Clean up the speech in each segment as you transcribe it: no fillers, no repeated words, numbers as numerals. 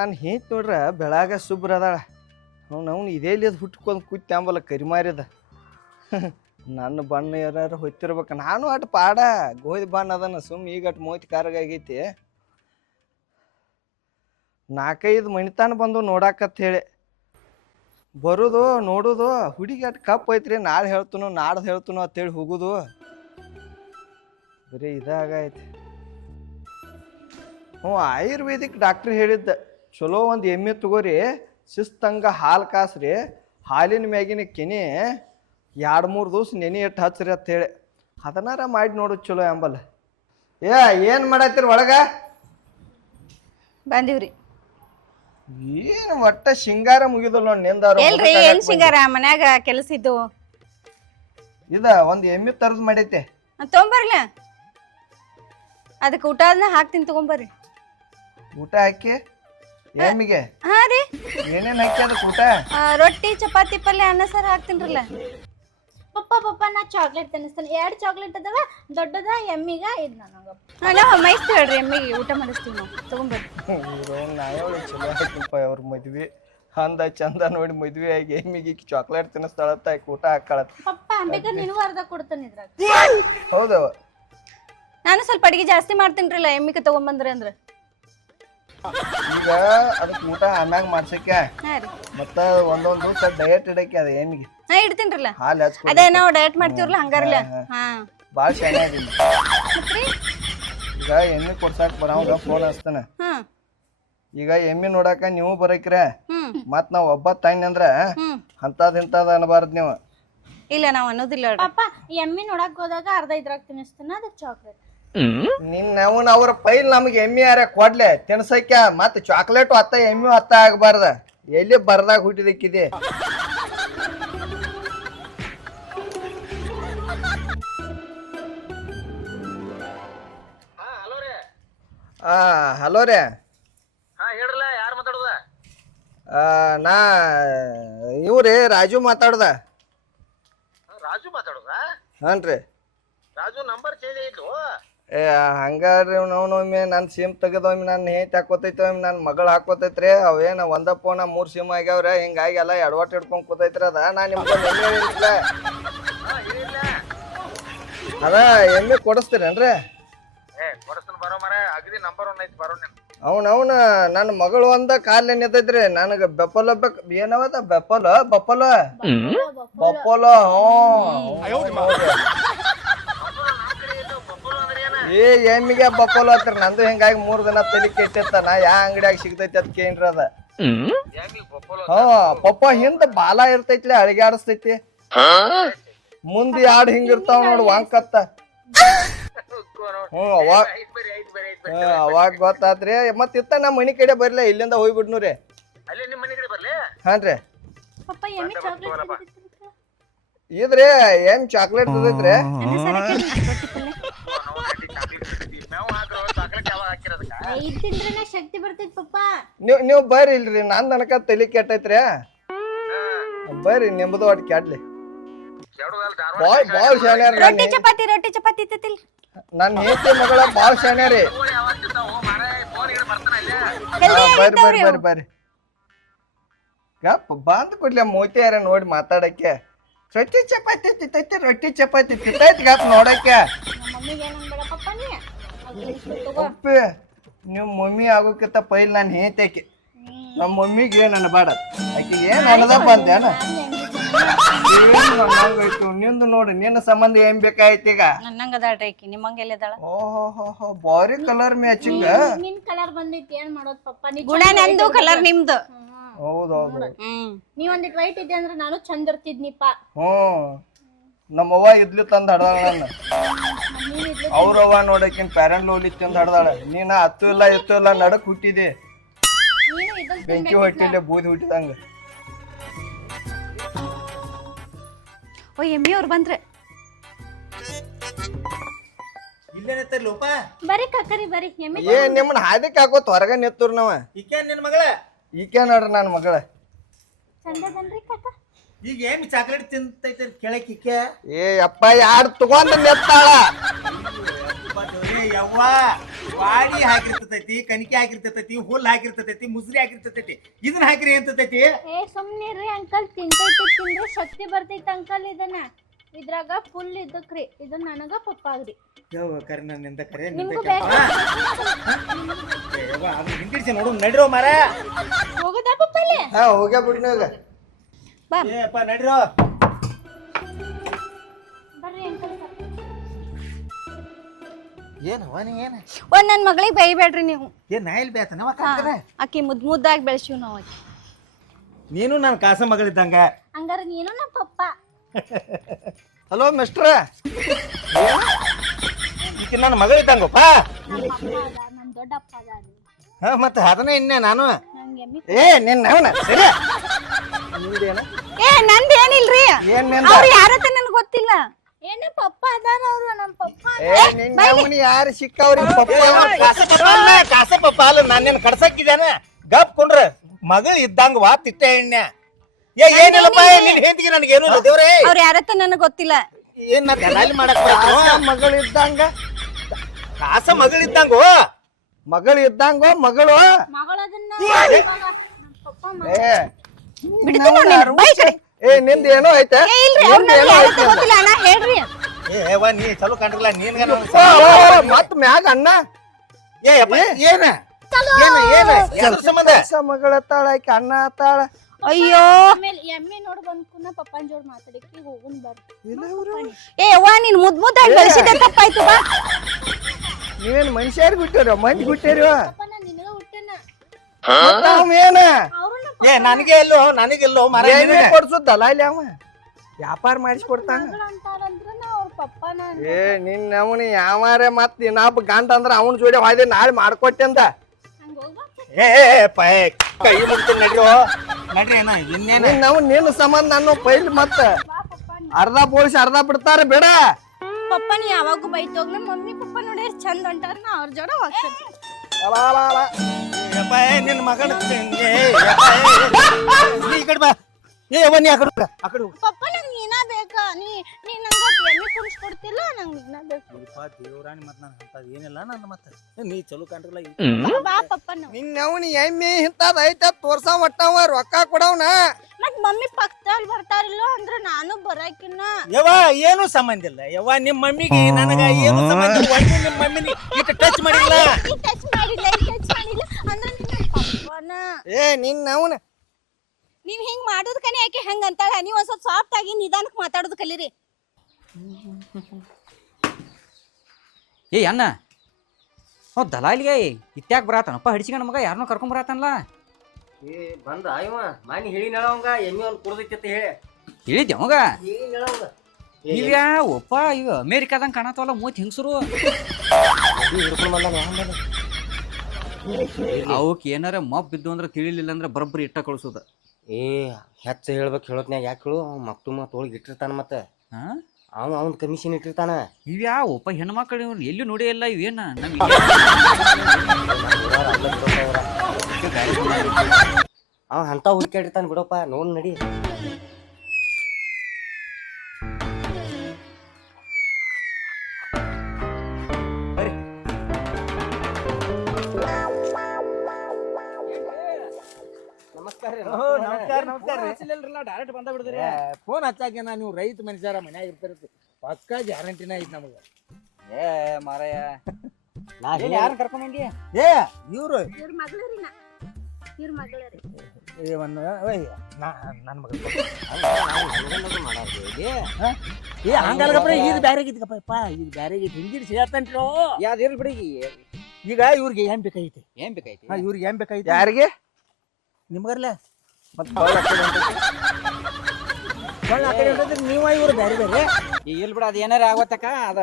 ನಾನು ಹೇಂತ ನೋಡ್ರ ಬೆಳಾಗ ಸುಬ್ರ ಅದಾಳ ಅವ್ನು ಇದೇಲಿ ಅದು ಹುಟ್ಕೊಂಡು ಕೂತಿ ಅಂಬಲ್ಲ ಕರಿಮಾರಿದ ನನ್ನ ಬಣ್ಣ ಯಾರು ಹೊತ್ತಿರ್ಬೇಕು ನಾನು ಅಟ್ ಪಾಡ ಗೋಧಿ ಬಣ್ಣ ಅದನ್ನ ಈಗ ಅಟ್ ಮೋತಿ ಕಾರಾಗೈತಿ 4-5 ಮಣಿತಾನ ಬಂದು ನೋಡಾಕತ್ ಹೇಳಿ ಬರುದು ನೋಡುದು ಹುಡುಗಿ ಅಟ್ ಕಪ್ ಐತ್ರಿ ನಾಳೆ ಹೇಳ್ತನು ನಾಡ್ದು ಹೇಳ್ತನು ಅಂತೇಳಿ ಹೋಗುದು ಬರೀ ಇದಾಗೈತಿ. ಆಯುರ್ವೇದಿಕ್ ಡಾಕ್ಟ್ರ್ ಹೇಳಿದ್ದ ಚಲೋ ಒಂದು ಎಮ್ಮೆ ತಗೋರಿ ಶಿಸ್ತಂಗ ಹಾಲು ಕಾಸ್ರಿ ಹಾಲಿನ ಮ್ಯಾಗಿನ ಕೆನೆ 2-3 ದಿವಸ ನೆನೆ ಇಟ್ಟು ಹಚ್ಚ್ರಿ ಅಂತ ಹೇಳಿ ಅದನ್ನಾರ ಮಾಡಿ ನೋಡೋದು ಚಲೋ ಎಂಬಲ್ಲ. ಏನು ಮಾಡತ್ತೀರಿ ಒಳಗ ಬಂದಿವ್ರಿ? ಏನು ಒಟ್ಟ ಶೃಂಗಾರ ಮುಗಿದಲ್ಲ ನೋಡಿ ನಿಂದಾರ ಎಲ್ರಿ ಏನ್ ಶೃಂಗಾರ ಮನ್ಯಾಗ ಕೆಲಸ ಇದ್ದು ಇದ ಒಂದು ಎಮ್ಮೆ ತರದ್ ಮಾಡೈತೆ ತೊಗೊಂಬರ್ಲ ಅದಕ್ಕೆ ಊಟ ಅದನ್ನ ಹಾಕ್ತೀನಿ ತಗೊಂಬರ್ರಿ. ಊಟ ಹಾಕಿ ಎಮ್ಮಿಗೆ ಹಾ ರೀ ಏನೇನ್ ಹಾಕಿ ಅದಕ್ಕೆ ಊಟ? ರೊಟ್ಟಿ ಚಪಾತಿ ಪಲ್ಯ ಅನ್ನ ಸಾರು ಹಾಕ್ತೀನ್ರಲ್ಲ. ಪಪ್ಪ ನಾ ಚಾಕ್ಲೇಟ್ ತಿನ್ನಿಸ್ತಾನೆ. 2 ಚಾಕ್ಲೇಟ್ ಅದಾವ ದೊಡ್ಡದ ಎಮ್ಮಿಗ ಇದು ನನಗ ನಾವು ಮೈಸ್ತೀವಿ ಹೇಳ್ರಿ ಎಮ್ಮಿಗೆ ಊಟ ಮಾಡಿಸ್ತೀವಿ ನಾವು ತಗೊಂಬರ್ರಿ. ನಾವ್ ಚಲೋ ಹಾಕಿಲ್ಪ ಅವ್ರ ಮದ್ವಿ ಅಂದ ಚಂದ ನೋಡಿ ಮದ್ವೆ ಆಗಿ ಎಮ್ಮಿಗೆ ಚಾಕ್ಲೇಟ್ ತಿನ್ನಿಸ್ತಾಳತ್ತ ಊಟ ಹಾಕಳತ್ತ. ಪಪ್ಪ ಬೇಕಾದ್ರೆ ನಿನಗೂ ಅರ್ಧ ಕೊಡ್ತಾನೆ ಇದ್ರಾಗ. ಹೌದವ ನಾನು ಸ್ವಲ್ಪ ಅಡಿಗೆ ಜಾಸ್ತಿ ಮಾಡ್ತೀನ್ರಲ್ಲ ಎಮ್ಮಿಗೆ ತಗೊಂಬಂದ್ರಿ ಅಂದ್ರ. ಈಗ ಅದಕ್ಕೆ ಊಟ ಆಮ್ಯಾಗ ಮಾಡ್ಸಕ್ಕೆ ಹಾ ರೀ ಮತ್ತ ಒಂದೊಂದು ದಿವಸ ಡಯಟ್ ಇಡಕ್ಕೆ ಅದ ಎಮ್ಮಿಗೆ ಇಡ್ತೀನ್ರಲ್ಲ. ಹಾಲು ಹಚ್ಕೊ ಅದೇ ನಾವು ಡಯಟ್ ಮಾಡ್ತೀವ್ರಲ್ಲ ಹಂಗಾರಲ್ಲ. ಹಾ ಭಾಳ ಚೆನ್ನಾಗಿ ಈಗ ಎಮ್ಮೆ ಕೊಡ್ಸಾಕ್ ಬರೋಂಗ ಫೋನ್ ಹಚ್ತಾನ. ಈಗ ಎಮ್ಮೆ ನೋಡಾಕ ನೀವು ಬರಕ್ರ ಮತ್ ನಾವ್ ಒಬ್ಬ ತಾಯಿನ ಅಂದ್ರ ಅಂತದ್ ಅನ್ಬಾರ್ದು ನೀವು. ಇಲ್ಲ ನಾವ್ ಅನ್ನೋದಿಲ್ಲ. ಪಪ್ಪ ಎಮ್ಮಿ ನೋಡಕ್ ಹೋದಾಗ ಅರ್ಧ ಇದ್ರಾಗ ತಿನ್ನಿಸ್ತಾನ ಅದಕ್ಕೆ ಚಾಕ್ಲೇಟ್. ನಾವು ಅವ್ರ ಪೈಲ್ ನಮ್ಗೆ ಎಮ್ಮೆ ಯಾರ ಕೊಡ್ಲೆ ತಿನ್ಸಕ್ಯ ಮತ್ ಚಾಕ್ಲೇಟ್ ಅತ್ತ ಎಮ್ಮೆ ಅತ್ತ ಆಗ್ಬಾರ್ದ ಎಲ್ಲಿ ಬರ್ದಾಗ ಹುಟ್ಟಿದಕ್ಕಿದೆ. ಹಲೋ ರೀ. ಹೇಳ್ರಲ್ಲ ಯಾರು ಮಾತಾಡುದ? ನಾ ಇವ್ರಿ ರಾಜು ಮಾತಾಡ್ದ. ರಾಜು ಮಾತಾಡುದ? ಹಾನ್ರಿ. ರಾಜು ನಂಬರ್ ಚೇಂಜ್ ಆಯ್ತು. ಹಂಗಾರ್ರಿ ಒಮ್ಮೆ ನನ್ನ ಸಿಮ್ ತೆಗೆದೊಮ್ಮೆ ನನ್ನ ಹೇಂತ ಹಾಕೋತೈತಿ ಒಮ್ಮೆ ನನ್ನ ಮಗಳು ಹಾಕೋತೈತ್ರಿ. ಅವೇನು ಒಂದ ಫೋನ 3 ಸಿಮ್ ಆಗ್ಯಾವ್ರಿ ಹಿಂಗಾಗಿ ಎಲ್ಲ ಎಡವಟ್ಟು ಹಿಡ್ಕೊಂಡ್ ಕೂತೈತ್ರಿ. ಅದ ನಾ ನಿಮ್ಗೆ ಅದ ಎಮ್ಮೆ ಕೊಡಿಸ್ತೀರೇನ್ರಿ? ಬರೋ ಮರ ಅಗದಿ ನಂಬರ್ 1 ಐತಿ ಬರೋ. ಅವನ ನನ್ನ ಮಗಳು ಒಂದ ಕಾಲ ನಿಂತೈತ್ರಿ ನನಗ ಬೆಪ್ಪಲ ಏನವದ ಬಪ್ಪಲ ಏ ಎಮ್ಮಿಗೆ ಬಪ್ಪಲ ಹತ್ರ ನಂದು ಹಿಂಗಾಗಿ 3 ದಿನ ತಲೆ ಕೆಟ್ಟಿತ್ತ. ನಾ ಯಾ ಅಂಗಡಿಯಾಗ ಸಿಗ್ತೈತಿ ಅದ್ ಕೇನ್ರಿ ಅದ. ಪಪ್ಪ ಹಿಂದ ಬಾಲ ಇರ್ತೈತ್ಲಿ ಅಳಿಗಾಡಿಸ್ತೈತಿ ಮುಂದ್ 2 ಹಿಂಗಿರ್ತಾವ ನೋಡು ವಾಂಕತ್ತ. ಅವಾಗ ಗೊತ್ತಾತ್ರಿ. ಮತ್ ಇತ್ತ ನಮ್ಮ ಮನಿ ಕಡೆ ಬರ್ಲ ಇಲ್ಲಿಂದ ಹೋಗ್ಬಿಡ್ನುರಿ. ಹಾನ್ರಿ ಇದ್ರಿ ಏನ್ ಚಾಕ್ಲೇಟ್ ತದೈತ್ರಿ. ಶಕ್ತಿ ಬರ್ತೈತಿ ಪಪ್ಪ. ನೀವ್ ಬರ್ರಿ ಇಲ್ರಿ ನಂದ್ ನನಕ ತಲಿ ಕೆಟ್ಟೈತ್ರಿ. ಬರ್ರಿ ನಿಮ್ದು ಒಟ್ಟು ಕೆಡ್ಲಿ. ಬಾಳ್ ಶಾಣ್ಯಾರ ರೊಟ್ಟಿ ಚಪಾತಿ ತಿತ್ತಿಲ್ ನನ್ ಹೆಂಡತಿ ಮಗಳ ಬಾಳ್ ಶಾಣ್ಯಾರಿ. ಬರ್ರಿ ಗಪ್ ಬಂದ್ ಕೊಡ್ಲಿ ಮೂತಿ ಯಾರ ನೋಡಿ ಮಾತಾಡಕ್ಕೆ. ರೊಟ್ಟಿ ಚಪಾತಿ ತಿತ್ತೈತಿ ಗಪ್ ನೋಡಕ್ಕೆ. ಉಪ್ಪಿ ನೀವು ಮಮ್ಮಿ ಆಗೋಕ್ಕಿಂತ ಪೈಲ್ ನಾನು ಹೇತೇಕಿ ನಮ್ಮ ಮಮ್ಮಿಗೆ ಏನು ಅನ್ಬೇಡ ಆಕಿಗೆ ಏನು ಅನ್ನದಪ್ಪ ಅಂತೇನ ನಂಗೈತು ನಿಂದು ನೋಡಿ ನಿನ್ನ ಸಂಬಂಧ ಏನ್ ಬೇಕಾಯ್ತು ಈಗ. ನನ್ನಂಗ ಅದಾಳ್ರಿ ಆಕಿ ನಿಮ್ಮಂಗೆಲ್ಲ ಅದಾಳ. ಓಹೋ ಬಾರಿ ಕಲರ್ ಮ್ಯಾಚಿಂಗ್. ನಿನ್ ಕಲರ್ ಬಂದೈತಿ ಏನ್ ಮಾಡೋದು ಪಪ್ಪ. ಗುಣ ನಂದು ಕಲರ್ ನಿಮ್ದು. ಹೌದೌದು ನೀ ಒಂದಿಟ್ ವೈಟ್ ಇದ್ದೆ ಅಂದ್ರೆ ನಾನು ಚಂದ ಇರ್ತಿದ್ನಿಪ್ಪ. ನಮ್ಮವ್ವ ಇದ್ಲಿ ತಂದ್ ಹಡ್ದಾಳ ನನ್ನ. ಅವ್ರವ್ವ ನೋಡಕಿನ್ ಪ್ಯಾರೆಂಟ್ ಲೋಲಿ ತಂದ್ ಹಡ್ದಾಳ. ನೀನ ಹತ್ತು ಇಲ್ಲ ನಡಕ್ ಹುಟ್ಟಿದೆ ಬೆಂಕಿ ಹೊಟ್ಟಿಲೆ ಬೂದಿ ಹುಟ್ಟಿದಂಗ. ಓ ಎಮ್ಮಿ ಅವ್ರು ಬಂದ್ರೆ ಬರೀ ಕಕ್ಕರಿ ಬರೀ ಏ ನಿಮ್ಮನ್ನ ಹಾದಿಕ್ ಹಾಕೋತ್ ಹೊರಗ ನಿತ್ತೂರ್ ನಾವ. ಈಕೆ ನೋಡ್ರಿ ನನ್ನ ಮಗಳ. ಚಂದದನ್ರಿ ಕಕ್ಕ. ಈಗ ಏನ್ ಚಾಕ್ಲೇಟ್ ತಿಂತೈತೆ ಕೇಳಕ್ಕೆ. ಏ ಅಪ್ಪ ಯಾರು ತಗೊಂಡ್ ನೆತ್ತಾಳ ಯವ್ವ ವಾಡಿ ಹಾಕಿರ್ತೈತಿ, ಕಣಿಕೆ ಹಾಕಿರ್ತೈತಿ, ಹುಲ್ ಹಾಕಿರ್ತೈತಿ, ಮುಸ್ರಿ ಹಾಕಿರ್ತೈತಿ. ಇದನ್ನ ಹಾಕಿರಿ ಎಂತೈತಿ? ಏ ಸುಮ್ನಿರ್ರಿ ಅಂಕಲ್, ತಿಂತೈತಿ ತಿಂದ್ರೆ ಶಕ್ತಿ ಬರ್ತೈತಿ ಅಂಕಲ್. ಇದನ್ನ ಇದ್ರಾಗ ಫುಲ್ ಇದಕ್ರಿ, ಇದು ನನಗ ಪಪ್ಪಾಗ್ರಿ. ಕರೆ ನನ್ನಿಂದ ಕರೆ ನಿಮ್ಗೂ ಬೇಕಾ? ಹಿಂದಿಡ್ಸಿ ನೋಡು, ನಡಿರೋ ಮಾರ. ಹೋಗದಾ ಪಪ್ಪಲ್ಲಿ? ಹಾ ಹೋಗ್ಯಾ ಬಿಡ್ನಾಗ. ಬಾ ಏಪ್ಪ ನಡಿರೋ. ಬರ್ರಿ ಅಂಕಲ್. ಏನವ ನೀ ಏನ? ಒಂದ್ ನನ್ ಮಗಳಿಗೆ ಬೈಬೇಡ್ರಿ ನೀವು. ಏನ್ ನಾಯಿಲ್ ಬೇತನವ ಕಾಕರೆ? ಆಕಿ ಮುದ್ದಾಗಿ ಬೆಳೆಸಿವ್ ನಾವ್ ಆಕಿ. ನೀನು ನನ್ನ ಕಾಸ ಮಗಳಿದ್ದಂಗ. ಹಂಗಾರ ನೀನು ನಮ್ಮ ಪಪ್ಪ. ಹಲೋ ಮಿಸ್ಟ್ರ, ಈಕೆ ನನ್ನ ಮಗಳಿದ್ದಂಗಪ್ಪ. ನಮ್ಮ ಅಪ್ಪ ಅದ, ನಮ್ಮ ದೊಡ್ಡ ಅಪ್ಪ ಅದ. ಮತ್ತೆ ಅದನ್ನೇ ಇನ್ನೇ ನಾನು. ನಂಗೆ ಎಮ್ಮಿ ಏ ನಿನ್ನ ಅವನ ಸರಿ. ನಿಂದೇನ? ಏ ನಂದ್ ಏನಿಲ್ರಿ, ಏನ್ ನಿಂದ? ಅವ್ರು ಯಾರತ್ತ ನನ್ಗೆ ಗೊತ್ತಿಲ್ಲ. ಏನ ಪಪ್ಪ ಅದಾರ ಅವ್ರು, ನಮ್ಮ ಪಪ್ಪ. ಏ ನಿನ್ನ ಅವನಿ ಯಾರು ಸಿಕ್ಕವ್ರಿ ಪಪ್ಪ? ಕಾಸ ಪಪ್ಪ ಅಲ್ಲ, ನಾನು ನಿನ್ನ ಕಡ್ಸಕ್ಕಿದ್ದೇನೆ. ಗಪ್ ಕೊಂಡ್ರ ಮಗಳು ಇದ್ದಂಗ ವಾ ತಿಟ್ಟ ಎಣ್ಣೆ. ಏನಿಲ್ಲಪ್ಪ, ನಿನ್ ಹೆಂಡತಿಗೆ ನನಗೇನು ಇಲ್ಲ ದೇವ್ರೇ. ಅವ್ರು ಯಾರತ್ತ ನನಗ್ ಗೊತ್ತಿಲ್ಲ. ಏನ್ ನಾ ದಲಾಲಿ ಮಾಡಕ್ ಬರ್ತೋ? ಮಗಳು ಇದ್ದಂಗ, ಕಾಸ ಮಗಳಿದ್ದಂಗ. ಮಗಳು ಇದ್ದಂಗ ಮಗಳು. ಮಗಳದನ್ನ ನಮ್ಮ ಪಪ್ಪ ಮಗ. ಏ ಬಿಡ್ತೀನಿ ನೋಡ್ ನೀನು, ಬೈ ಕಡೆ. ಏ ನಿಂದ ಏನೋ ಐತೆ? ಏ ಇಲ್ರಿ, ಅವ್ರು ನನಗೆ ಯಾರತ್ತ ಗೊತ್ತಿಲ್ಲ ಅಣ್ಣ, ಹೇಳ್ರಿ. ಏ ನೀ ಚಲೋ ಕಂಡ್ರಲ್ಲ ನೀನ್ಗ ಮತ್ ಮ್ಯಾಗ ಅಣ್ಣ ಏನ ಏನ ಸಂಬಂಧ? ಮಗಳ ತಾಳ ಆಕಿ ಅಣ್ಣ ತಾಳ. ಅಯ್ಯೋ ಆಮೇಲೆ ಎಮ್ಮೆ ನೋಡ್ ಬಂದ್ಕುನ ಪಪ್ಪನ ಜೋಡ್ ಮಾತಾಡಕ್ಕೆ ಹೋಗುನ್ ಬರ್ರಿ. ಏ ಅವ್ವ, ನೀನ್ ಮುದ್ದಾಗಿ ಬೆಳೆಸಿದ ತಪ್ಪಾಯ್ತು. ಬಾ ನೀವೇನ್ ಮನುಷ್ಯರ್ ಬಿಟ್ಟಿರ ಮಂದಿ ಬಿಟ್ಟಿರಿ? ಪಪ್ಪ ನಾ ನಿನಗ ಹುಟ್ಟೆನ. ಏನ ಅವರು ಏ ನನಗೆಲ್ಲೋ ಮರ ಕೊಡ್ಸುದಲ್ಲ ಇಲ್ಲಿ ಅವ ವ್ಯಾಪಾರ ಮಾಡಿಸ್ಕೊಡ್ತಾನ. ಅಂತಾರಂದ್ರ ನಾ ಅವ್ರ ಪಪ್ಪನ. ಏ ನಿನ್ನ ಅವನಿ ಯಾವಾರೆ ಮತ್ ಇನ್ನೊಬ್ಬ ಗಂಡ ಅಂದ್ರ ಅವನ ಜೋಡಿ ಹೋಯ್ದೆ ನಾಳೆ ಮಾಡ್ಕೊಟ್ಟೆ ಅಂತ. ಹಂಗ ಹೋಗ್ಬಾ. ಕೈ ಮುಗ್ತೀನಿ ನಡ್ರಿ ನಡ್ರಿ. ಏನ ಇನ್ನೇನ ನಿನ್ನ ಅವ್ನ ನಿನ್ನ ಸಂಬಂಧ ನಾನು ಪೈಲ್ ಮತ್ತ ಬಾ ಪಪ್ಪ. ಅರ್ಧ ಪೋಲಿಸಿ ಅರ್ಧ ಬಿಡ್ತಾರ ಬೇಡ. ಪಪ್ಪ ನೀ ಯಾವಾಗೂ ಬೈತೋಗ್, ನಮ್ಮ ಮಮ್ಮಿ ಪಪ್ಪ ನೋಡಿ ಎಷ್ಟ್ ಚಂದ ಹೊಂಟಾರ, ನಾ ಅವ್ರ ಜೋಡ ಹೋಗ್ತೇನೆ. ನಿನ್ನ ಮಗನ ಈ ಕಡೆ ಬಾ. ಏ ಬನ್ನಿ ಆ ಕಡೆ ಆ ಕಡೆ ಹೋಗು. ಪಪ್ಪ ನಂಗೆ ನೀನಾ ಬೇಕಾ? ನೀ ನಂಗ ಎಮ್ಮೆ ಕುಣಿಸ್ಕೊಡ್ತಿಲ್ಲ, ನಂಗೆ ನೀನಾ ಬೇಕು. ದೇವ್ರಾಣಿ ಮತ್ ನಾನು ಅಂತದ್ ಏನಿಲ್ಲ ನನ್ನ ಮತ್ತ ನೀ ಚಲೋ ಕಂಡ್ರಲ್ಲ. ಬಾ ಪಪ್ಪ ನಾವು. ನಿನ್ನ ಅವನಿ ಎಮ್ಮಿ ಇಂತದ್ ಐತ ತೋರ್ಸ ಒಟ್ಟವ ರೊಕ್ಕ ಕೊಡವನ. ಮತ್ ಮಮ್ಮಿ ಪಕ್ಕದಲ್ಲಿ ಬರ್ತಾರಿಲ್ಲ ಅಂದ್ರ ನಾನು ಬರಾಕಿನ್ನ. ಯವ್ವ ಏನು ಸಂಬಂಧ ಇಲ್ಲ ಯವ್ವ, ನಿಮ್ಮ ಮಮ್ಮಿಗೆ ನನಗ ಏನು ಸಂಬಂಧ ಇಲ್ಲ. ಒಳ್ಳೆ ನಿಮ್ಮ ಮಮ್ಮಿನಿ ಇಟ್ಟು ಟಚ್ ಮಾಡಿಲ್ಲ. ಈ ಟಚ್ ಮಾಡಿಲ್ಲ, ಈ ಟಚ್ ಮಾಡಿಲ್ಲ ಅಂದ್ರ ನಿನ್ನ ಪಪ್ಪನ. ಏ ನಿನ್ನ ಅವನ ನೀವ್ ಹಿಂಗ್ ಮಾಡೋದ್ ಕನೆ ಯಾಕೆ ಹಂಗ ಅಂತಾಳ? ನೀವ್ ಒಂದ್ ಸ್ವಲ್ಪ ಸಾಫ್ಟ್ ಆಗಿ ನಿಧಾನಕ್ ಮಾತಾಡೋದು ಕಲೀರಿ. ಏ ಅಣ್ಣ, ಅವ್ ದಲಾಲಿಗೆ ಇತ್ಯಾಕ್ ಬರತಾನಪ್ಪ? ಹಡಿಸಿಕೊಂಡ ಮಗ ಯಾರನ್ನೋ ಕರ್ಕೊಂಡ್ ಬರತಾನಲ್ಲ. ಏ ಬಂದ ಅಯ್ಯವ ಮಾನಿ ಹೇಳಿನಳ ಅವಂಗ ಎಮ್ಮಿ ಒಂದು ಕುಡ್ದೈತಿ ಅಂತ ಹೇಳಿ ಹೇಳಿದ್ದೆ ಅವಾಗ. ಹೇಳಿನಳ ಅವಂಗ. ಇವ್ಯಾ ಒಪ್ಪ ಇವ ಅಮೇರಿಕಾದಂಗ ಕಾಣತ್ತವಲ್ಲ ಮೂವತ್ ಹೆಂಗಸರು. ಹಿಡ್ಕೊಂಡ್ ಬಂದಾನ ಅವಕ್ ಏನಾರ ಮಬ್ ಬಿದ್ದು ಅಂದ್ರ ತಿಳಿಲಿಲ್ಲ ಅಂದ್ರ ಬರಬ್ರಿ ಇಟ್ಟ ಕಳ್ಸೋದ. ಏ ಹೆಚ್ಚ ಹೇಳ್ಬೇಕು ಹೇಳತ್ನ್ಯಾಗ ಯಾಕೆ ಹೇಳು, ಅವ್ ಮಕ್ತು ಮತ್ ಒಳಗೆ ಇಟ್ಟಿರ್ತಾನ. ಮತ್ತೆ ಹಾ ಅವ್ನ ಕಮಿಷನ್ ಇಟ್ಟಿರ್ತಾನ. ಇವ್ಯಾ ಒಪ್ಪ ಹೆಣ್ಮಕ್ಳು ಇವ್ರು ಎಲ್ಲಿ ನೋಡಿ ಇಲ್ಲ. ಇವೇನ ನಮ್ ಅವ್ ಅಂತ ಹುಡುಕಾಡಿರ್ತಾನ ಬಿಡಪ್ಪ. ನೋಡ್ ನಡಿ. ಡೈರೆಕ್ಟ್ ಬಂದ ಬಿಡಿದ್ರಿ. ಫೋನ್ ಹಚ್ಚಾಕ ನೀವು ರೈತ ಮನುಷ್ಯರ ಮನ್ಯಾಗ ಇರ್ತಿರತ್ತೆ ಪಕ್ಕ ಗ್ಯಾರಂಟಿನ ಐತಿ ನಮಗ. ಏ ಮಾರಾಯ, ನಾ ಯಾರನ್ನ ಕರ್ಕೊಂಡ್ ಬಂದಿ? ಏ ಇವ್ರು ಇವ್ರ ಮಗಳರಿ ನಾ, ಇವ್ರ ಮಗಳರಿ. ನನ್ನ ಮಗ ಏ ಹಂಗಲ್ಗಪ್ಪ. ಇದು ಬ್ಯಾರೆ ಆಗೈತಿಗಪ್ಪ, ಇದು ಬ್ಯಾರೆ ಆಗೈತಿ. ಹಿಂದಿಡ್ ಸೇರ್ತಂಟ್ರೋ ಯಾವ್ದು ಇರ್ಲಿ ಬಿಡಿ. ಈಗ ಇವ್ರಿಗೆ ಏನ್ ಬೇಕಾಗೈತಿ? ಏನ್ ಬೇಕಾಯ್ತಿ? ಇವ್ರಿಗೆ ಏನ್ ಬೇಕಾಗೈತಿ? ಯಾರಿಗೆ ನಿಮ್ಗರ್ಲ ಮತ್ ನೀವ ಇವ್ರು ಬ್ಯಾರೆ ಬೇರೆ. ಈಗ ಇಲ್ ಬಿಡ, ಅದ ಏನಾರ ಆಗತ್ತಕ್ಕ. ಅದ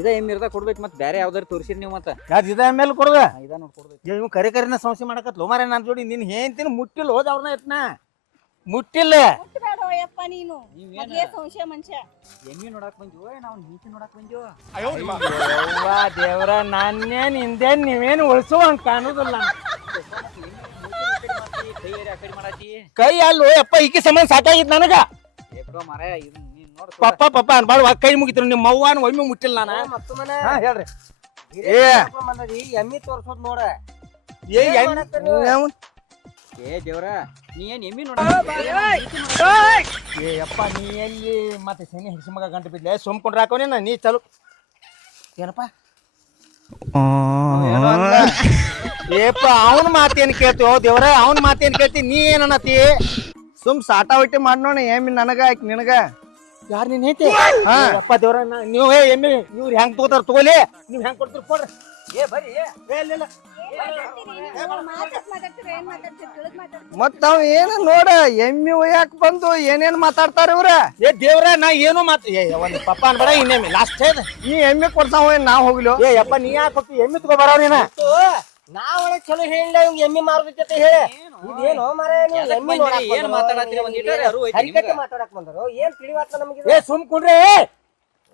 ಇದ ಎಮ್ಮಿರ್ದ ಕೊಡ್ಬೇಕು. ಮತ್ ಬ್ಯಾರೆ ಯಾವ್ದಾರು ತೋರಿಸಿರಿ ನೀವು. ಮತ್ತ ಯಾವ್ದು ಇದ ಮೇಲೆ ಕೊಡ್ದ ಇದ ನೋಡ್ ಕೊಡ್ಬೇಕು. ಇವ್ ಕರೆ ಕರಿನ ಸಂಶಯ ಮಾಡಕತ್ಲೋ ಮಾರ. ನಾನ್ ಜೋಡಿ ನಿನ್ ಹೇಳ್ತೀನಿ ಮುಟ್ಟಿಲ್ಲ. ಹೋದ ಅವ್ರನ್ನ ಎತ್ನ ಮುಟ್ಟಿಲ್ಲ. ಮುಟ್ಬೇಡ ಯಪ್ಪ ನೀನು, ಮೊದ್ಲೇ ಸಂಶಯ ಮನುಷ್ಯ. ಎಮ್ಮಿ ನೋಡಾಕ್ ಬಂದ್ಯೋ, ನಾವು ನೀತಿ ನೋಡಾಕ್ ಬಂದ್ಯೋ. ದೇವ್ರ ನಾನೇನ್ ಹಿಂದೇನ್ ನೀವೇನು ಉಳಿಸುವಂಗ ಕಾಣುದಿಲ್ಲ. ಕೈ ಅಲ್ಲೋ ಯಪ್ಪ, ಈಕಿ ಸಂಬಂಧ ಸಾಕಾಗಿತ್ತು ನನಗ. ಮಾರಾಯ ಇದನ್ನ ನೀನ್ ನೋಡ್. ಪಪ್ಪ ಪಪ್ಪ ಅನ್ಬಾಳ ಕೈ ಮುಗಿದ್ರು. ನಿಮ್ಮ ಅವ್ವನ ಒಮ್ಮೆ ಮುಟ್ಟಿಲ್ಲ ನಾನು. ಮತ್ತ ಮನೆ ಹೇಳ್ರಿ ಎಮ್ಮಿ ತೋರ್ಸೋದ್ ನೋಡ ಏ ಎಮ್ಮಿ ಏ ದೇವ್ರ ನೀ ಏನ್ ಎಮ್ಮಿ ನೋಡ ಏ ಯಪ್ಪ ನೀ ಎಲ್ಲಿ ಮತ್ತೆ ಶನಿ ಹಿಡ್ಸಿ ಮಗ ಗಂಟು ಬಿದ್ಲೆ ಸುಮ್ಕೊಂಡ್ರ ಹಾಕೋನೇನ ನೀ ಚಲೋ ಏನಪ್ಪ ಏಪ್ಪ ಅವನ ಮಾತೇನ್ ಕೇಳ್ತೀವೋ ದೇವ್ರ ಅವನ ಮಾತೇನ್ ಕೇಳ್ತಿ ನೀ ಏನನ್ನತಿ ಸುಮ್ ಸಾಟಾ ಹೊಟ್ಟೆ ಮಾಡೋಣ ಏಮಿ ನನಗ ಆಯ್ಕೆ ನಿನಗ ಯಾರು ನೀನ್ ಐತಿ ಅಪ್ಪ ದೇವ್ರ ನೀವು ಎಮ್ಮಿ ಇವ್ರು ಹೆಂಗ್ ತಗೋತಾರ ತಗೋಲಿ ನೀವ್ ಹೆಂಗ್ ಕೊಡ್ತೀರಿ ಕೊಡ್ರಿ ಏ ಬರ್ರಿ ಇಲ್ಲ ಮತ್ತ ಅವ್ ಏನ ನೋಡ ಎಮ್ಮಿ ಒಯ್ಯಾಕ ಬಂದು ಏನೇನ್ ಮಾತಾಡ್ತಾರ ಇವ್ರ ಏ ದೇವ್ರ ನಾ ಏನು ಮಾತು ಏ ಒಂದ್ ಪಪ್ಪ ಅನ್ಬೇಡ ಇನ್ನೇಮಿ ಲಾಸ್ಟ್ ಏನ್ ನೀ ಎಮ್ಮಿ ಕೊಡ್ತಾವ ನಾವ್ ಹೋಗ್ಲಿ ಏ ಯಪ್ಪ ನೀ ಯಾಕೆ ಹೋಗ್ತಿ ಎಮ್ಮಿ ತಗೋ ಬರೋ ನೀನ ನಾವಳೆ ಚಲೋ ಹೇಳಿಲ್ಲ ಇವ್ಗೆ ಎಮ್ಮಿ ಮಾರುದೈತೆ ಹೇಳಿ ಇದೇನು ಮರ ಎಮ್ಮಿ ಏನ್ ಮಾತಾಡತ್ತೀರಿ ಒಂದ್ ಇಟ್ಟಾರ ಯಾರು ಐತಿ ಹರಿಕತೆ ಮಾತಾಡಕ್ ಬಂದರು ಏನ್ ತಿಳಿವಾತ ನಮಗೆ ಏ ಸುಮ್ಕೊಂಡ್ರಿ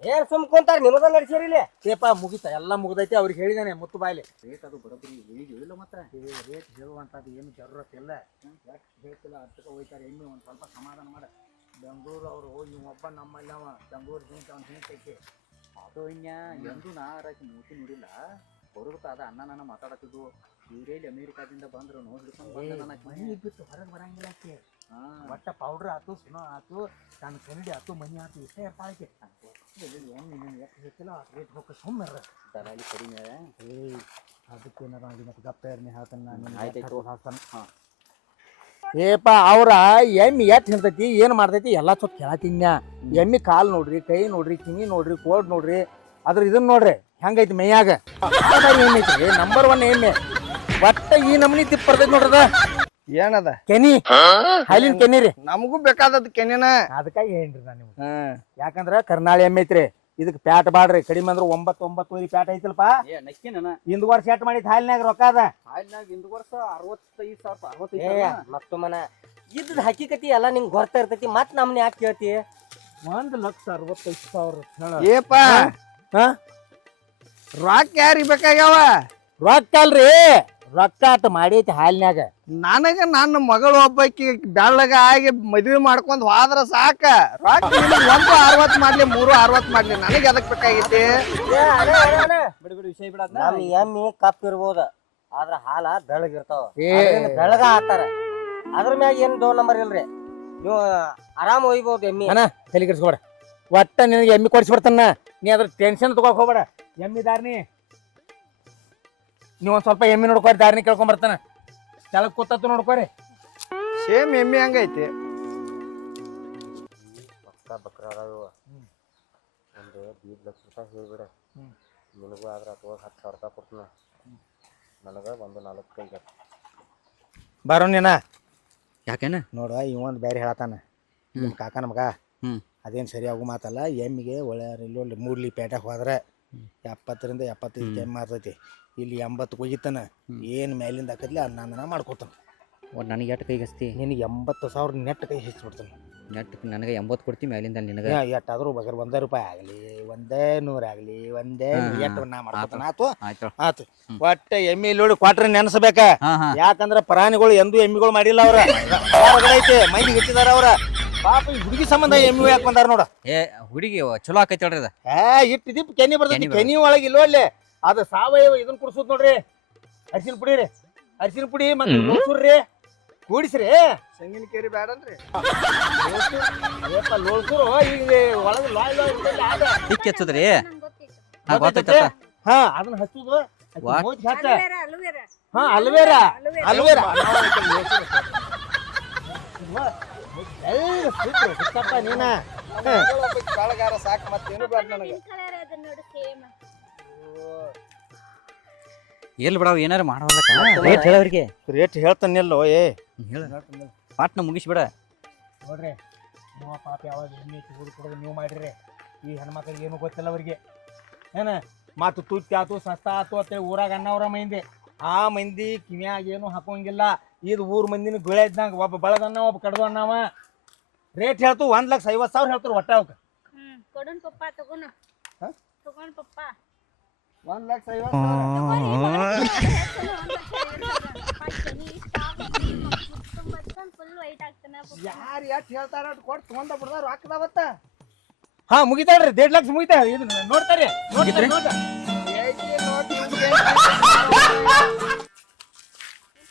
ಏನ್ ಸುಮ್ಕೊಂತಾರ ನಿಮಗ ನಡ್ಸಿರಿಲಿ ಏಪ ಮುಗಿತ ಎಲ್ಲ ಮುಗ್ದೈತಿ ಅವ್ರಿಗೆ ಹೇಳಿದಾನೆ ಮುತ್ತು ಬಾಯ್ಲಿ ರೇಟ್ ಅದು ಬರೋಬ್ಬರಿ ಹೇಳಿಲ್ಲ ಮತ್ತೆ ರೇಟ್ ಹೇಳುವಂಥದ್ದು ಏನು ಜರೂರತ್ ಇಲ್ಲ ಹೇಳ್ತಿಲ್ಲ ಅಷ್ಟಕ್ಕೆ ಹೋಯ್ತಾರೆ ಎಮ್ಮಿ ಒಂದು ಸ್ವಲ್ಪ ಸಮಾಧಾನ ಮಾಡ ಬೆಂಗಳೂರು ಅವರು ನೀವು ಒಬ್ಬ ನಮ್ಮಲ್ಲಿ ಅವ ಬೆಂಗಳೂರು ಜೀವಂತ ಅವ್ನು ಹಿಂತೈತಿ ಅದು ಇನ್ಯ ಎಂದು ನಾರಾಕಿ ಮೂತಿ ನೋಡಿಲ್ಲ ಬರೋದಕ್ಕ ಅದ ಅಣ್ಣ ನಾನು ಮಾತಾಡತ್ತಿದ್ದು ಇವರೇಲಿ ಅಮೇರಿಕಾದಿಂದ ಬಂದ್ರು ಹಿಡ್ಕೊಂಡು ಬಂದ ನನ್ನ ಮನೆ ಬಿಟ್ಟು ಹೊರಗೆ ಬರಂಗಿಲ್ಲ ಆಕೆ ಒಟ್ಟ ಪೌಡ್ರ್ ಆತು ಸುನೋ ಆತು ತನ್ನ ಕನ್ನಡಿ ಆತು ಮನಿ ಆತು ಇಷ್ಟೇ ಇರ್ತಾಳಕ್ಕೆ ಹೆಂಗೆ ನೀನು ಎಷ್ಟು ಹೇಳ್ತಿಲ್ಲ ರೇಟ್ ಹೋಗಿ ಸುಮ್ಮನೆ ದಲಾಲಿ ಕಡಿಮೆ ಅದಕ್ಕೇನಾರ ಮತ್ತೆ ಗಪ್ಪ ಇರ್ನಿ ಹೇಳ್ತಾನೆ ನಾನು ಆಯ್ತಾಯ್ತು ಹಾಕ್ತಾನೆ ಏಪ ಅವ್ರ ಎಮ್ಮಿ ಎಟ್ ಹಿಡ್ತೈತಿ ಏನು ಮಾಡ್ತೈತಿ ಎಲ್ಲ ಸ್ವಲ್ಪ ಕೇಳತ್ತೀನ್ಯ ಎಮ್ಮಿ ಕಾಲು ನೋಡ್ರಿ ಕೈ ನೋಡ್ರಿ ಕಿವಿ ನೋಡ್ರಿ ಕೋಡ್ ನೋಡ್ರಿ ಅದ್ರ ಇದನ್ನ ನೋಡ್ರಿ ಹೆಂಗೈತಿ ಮೈಯಾಗ ಏನೈತಿ ನಂಬರ್ 1 ಎಮ್ಮೆ ಒಟ್ಟ ಈ ನಮನಿ ತಿಪ್ ಬರ್ತೈತಿ ನೋಡ್ರದ ಏನದ ಕೆನಿ ಹಾಲಿನ ಕೆನಿ ರೀ ನಮಗೂ ಬೇಕಾದದ್ ಕೆನಿನ ಅದಕ್ಕಾಗಿ ಏನ್ರಿ ನಾನು ನಿಮ್ಗೆ ಯಾಕಂದ್ರ ಕರ್ನಾಳಿ ಎಮ್ಮೆ ಐತ್ರಿ ಇದಕ್ ಪ್ಯಾಟ್ ಬಾಡ್ರಿ ಕಡಿಮೆ ಅಂದ್ರ 9 ಪ್ಯಾಟ್ ಐತಿಲ್ಪ ನಕ್ಕಿ ನನ್ನ ಹಿಂದ್ ವರ್ಷ ಸೆಟ್ ಮಾಡಿದ್ ಹಾಲಿನಾಗ ರೊಕ್ಕ ಅದ ಹಾಲಿನಾಗ ಹಿಂದ್ ವರ್ಷ 65,000 ಮತ್ತೊಮ್ಮನ ಇದ್ದ ಹಕ್ಕಿಕತಿ ಎಲ್ಲ ನಿಂಗೆ ಗೊತ್ತ ಇರ್ತೈತಿ ಮತ್ ನಮ್ನ ಯಾಕೆ ಕೇಳ್ತಿ 1,65,000 ಏಪ ರೊಕ್ಕ ಯಾರಿಗ್ ಬೇಕಾಗ್ಯಾವ ರೊಕ್ಕ ಅಲ್ರಿ ರೊಕ್ಕ ಆತ ಮಾಡೈತಿ ಹಾಲಿನಾಗ ನನಗ ನನ್ನ ಮಗಳು ಒಬ್ಬಾಕಿ ಬೆಳ್ಳಗ ಆಗಿ ಮದ್ವಿ ಮಾಡ್ಕೊಂಡ್ ಹೋದ್ರ ಸಾಕ ರೊಕ್ಕ ನಿನಗ್ 160 ಮಾಡ್ಲಿ 360 ಮಾಡ್ಲಿ ನನಗೆ ಎದಕ್ ಬೇಕಾಗೈತಿ ಬಿಡಿ ವಿಷಯ ಬಿಡ ನಮ್ ಎಮ್ಮಿ ಕಪ್ ಇರ್ಬೋದ ಆದ್ರ ಹಾಲ ಬೆಳಗಿರ್ತಾವ ಬೆಳಗ ಆತಾರ ಅದ್ರ ಮ್ಯಾಗ ಏನ್ ಡೋ ನಂಬರ್ ಇಲ್ರಿ ನೀವು ಆರಾಮ್ ಒಯ್ಬೋದು ಎಮ್ಮಿ ಅಣ್ಣ ತಲೆ ಕೆಡಿಸ್ಕೊಬೇಡ ಒಟ್ಟ ನಿನಗೆ ಎಮ್ಮಿ ಕೊಡಿಸ್ಬಿಡ್ತಾನ ನೀ ಅದ್ರ ಟೆನ್ಷನ್ ತಗೋಕ್ ಹೋಗ್ಬೇಡ ಎಮ್ಮಿ ದಾರ್ನಿ ನೀವು ಒಂದ್ ಸ್ವಲ್ಪ ಎಮ್ಮಿ ನೋಡ್ಕೋರಿ ದಾರಿನಿ ಕೇಳ್ಕೊಂಡ್ ಬರ್ತಾನ ಕೆಳಗ್ ಕೂತತ್ತು ನೋಡ್ಕೋರಿ ಸೇಮ್ ಎಮ್ಮಿ ಹಂಗೈತಿ ಬಕ್ರ ಒಂದು 2 ಲಕ್ಷ ರೂಪಾಯಿ ಹೇಳ್ಬಿಡ ನಿನಗೂ ಆದ್ರ ಅಥವಾ 10,000 ರೂಪಾಯಿ ಕೊಡ್ತಾನ ನನಗ ಒಂದು 4 ಬರೋ ನೀನ ಯಾಕೇನ ನೋಡ ಇವಂದ್ ಬೇರೆ ಹೇಳತಾನ ನಿಮ್ ಕಾಕನ ಮಗ ಅದೇನ್ ಸರಿ ಆಗು ಮಾತಲ್ಲ ಎಮ್ಮಿಗೆ ಒಳ್ಳೆ ಇಲ್ಲಿ ಮೂರ್ಲಿ ಪೇಟೆಗೆ ಹೋದ್ರೆ 70 ರಿಂದ 75 ಎಮ್ಮೆ ಮಾರ್ತೈತಿ ಇಲ್ಲಿ 80 ಹೋಗಿತ್ತಾನ ಏನ್ ಮೇಲಿಂದ ಹಾಕದ್ಲಿ ಅನ್ನ ಮಾಡ್ಕೋತಾನ ನನಗೆ ಎಷ್ಟು ಕೈಗೆ ಹಚ್ತಿ ನಿನಗೆ 80,000 ನೆಟ್ ಕೈ ಹೆಚ್ಚಿಬಿಡ್ತಾನೆ ನೆಟ್ ನನಗೆ 80 ಕೊಡ್ತಿ ಮೇಲಿಂದ ನಿನಗೆ ಎಷ್ಟಾದ್ರೂ ಬಗರ್ ₹1 ಆಗಲಿ 100 ಆಗಲಿ ಒಂದೇ ಎಟ್ಟು ನಾ ಮಾಡ್ಕೋತಾನ ಆತು ಆತು ಒಟ್ಟ ಎಮ್ಮಿ ನೋಡಿ ಕ್ವಾಟ್ರ್ ನೆನಸ್ಬೇಕ ಯಾಕಂದ್ರ ಪ್ರಾಣಿಗಳು ಎಂದೂ ಎಮ್ಮಿಗಳು ಮಾಡಿಲ್ಲ ಅವ್ರ ಐತಿ ಮೈಂದಿ ಹೆಚ್ಚಿದಾರ ಅವ್ರ ಪಾಪ ಈ ಹುಡುಗಿ ಸಂಬಂಧ ಎಮ್ಮಿ ಯಾಕೆ ಬಂದಾರ ನೋಡ ಏ ಹುಡುಗಿ ಚಲೋ ಆಕೈತಿ ಹೇಳ್ರಿ ಅದ ಇಟ್ಟು ದಿಪ್ ಕೆನಿ ಬರ್ತೈತಿ ಕೆನಿ ಒಳಗೆ ಇಲ್ಲೋಲ್ಲಿ ಅದು ಸಾವಯವ ಇದನ್ನ ಕುಡ್ಸೋದ್ ನೋಡ್ರಿ ಅರಿಶಿನ ಪುಡಿ ರೀ ಅರಿಶಿನ ಪುಡಿ ಮತ್ತೆ ಲೋಸುರ್ರಿ ಕೂಡಿಸ್ರಿ ಸಂಗಿನ ಕೇರಿ ಬ್ಯಾಡನ್ರಿ ಲೋಳ್ಸುರು ಈಗ ಒಳಗೆ ಹಿಕ್ಕಿ ಹಚ್ಚದ್ರಿ ಹಾ ಅದನ್ನ ಹಚ್ಚುದು ಹಾ ಅಲ್ವೇರಾ ಅಲ್ವೇರಾ ನೀನ ಕಾಳಗಾರ ಸಾಕು ಮತ್ತೇನು ಬೇಡ ನನಗೆ ಎಲ್ಲಿ ಬಿಡಾವ ಏನಾರ ಮಾಡೋದಕ್ಕ ರೇಟ್ ಹೇಳವ್ರಿಗೆ ರೇಟ್ ಹೇಳ್ತಾನಿಲ್ಲೋ ಏ ಹೇಳ ಪಾಟ್ನ ಮುಗಿಸ್ಬಿಡ ನೋಡ್ರಿ ನೀವು ಪಾಪ ಯಾವಾಗ ಎಣ್ಣೆ ಊರು ಕೊಡೋದು ನೀವು ಮಾಡಿರಿ ಈ ಹೆಣ್ಮಕ್ಳಿಗೆ ಏನು ಗೊತ್ತಿಲ್ಲ ಅವ್ರಿಗೆ ಏನ ಮತ್ತು ತುತ್ತಿ ಆತು ಸಸ್ತಾ ಆತು ಅಂತೇಳಿ ಊರಾಗ ಅನ್ನವ್ರ ಮಂದಿ ಆ ಮಂದಿ ಕಿವ್ಯಾಗ ಏನು ಹಾಕೋಂಗಿಲ್ಲ ಇದು ಊರ್ ಮಂದಿನ ಗುಳೆ ಇದ್ದಂಗ ಒಬ್ಬ ಬಳದನ್ನ ಒಬ್ಬ ಕಡ್ದು ಅನ್ನವ ರೇಟ್ ಹೇಳ್ತು 1,50,000 ಹೇಳ್ತಾರ ಒಟ್ಟ ಅವಕ್ಕೆ ಕೊಡೋಣ ಪಪ್ಪ ತಗೋಣ ತಗೋಣ ಪಪ್ಪ 1,50,000 ಯಾರು ಎಷ್ಟು ಹೇಳ್ತಾರ ಕೊಟ್ಟು ತಗೊಂಡ ಬಿಡ್ದಾರ ರೊಕ್ಕದಾವತ್ತ ಹಾ ಮುಗಿತಾಳ್ರಿ 1.5 ಲಕ್ಷ ಮುಗಿತಾ ಇದು ನೋಡ್ತಾರಿ ಮುಗಿತ್ರಿ? ನೋಡ್ರಿ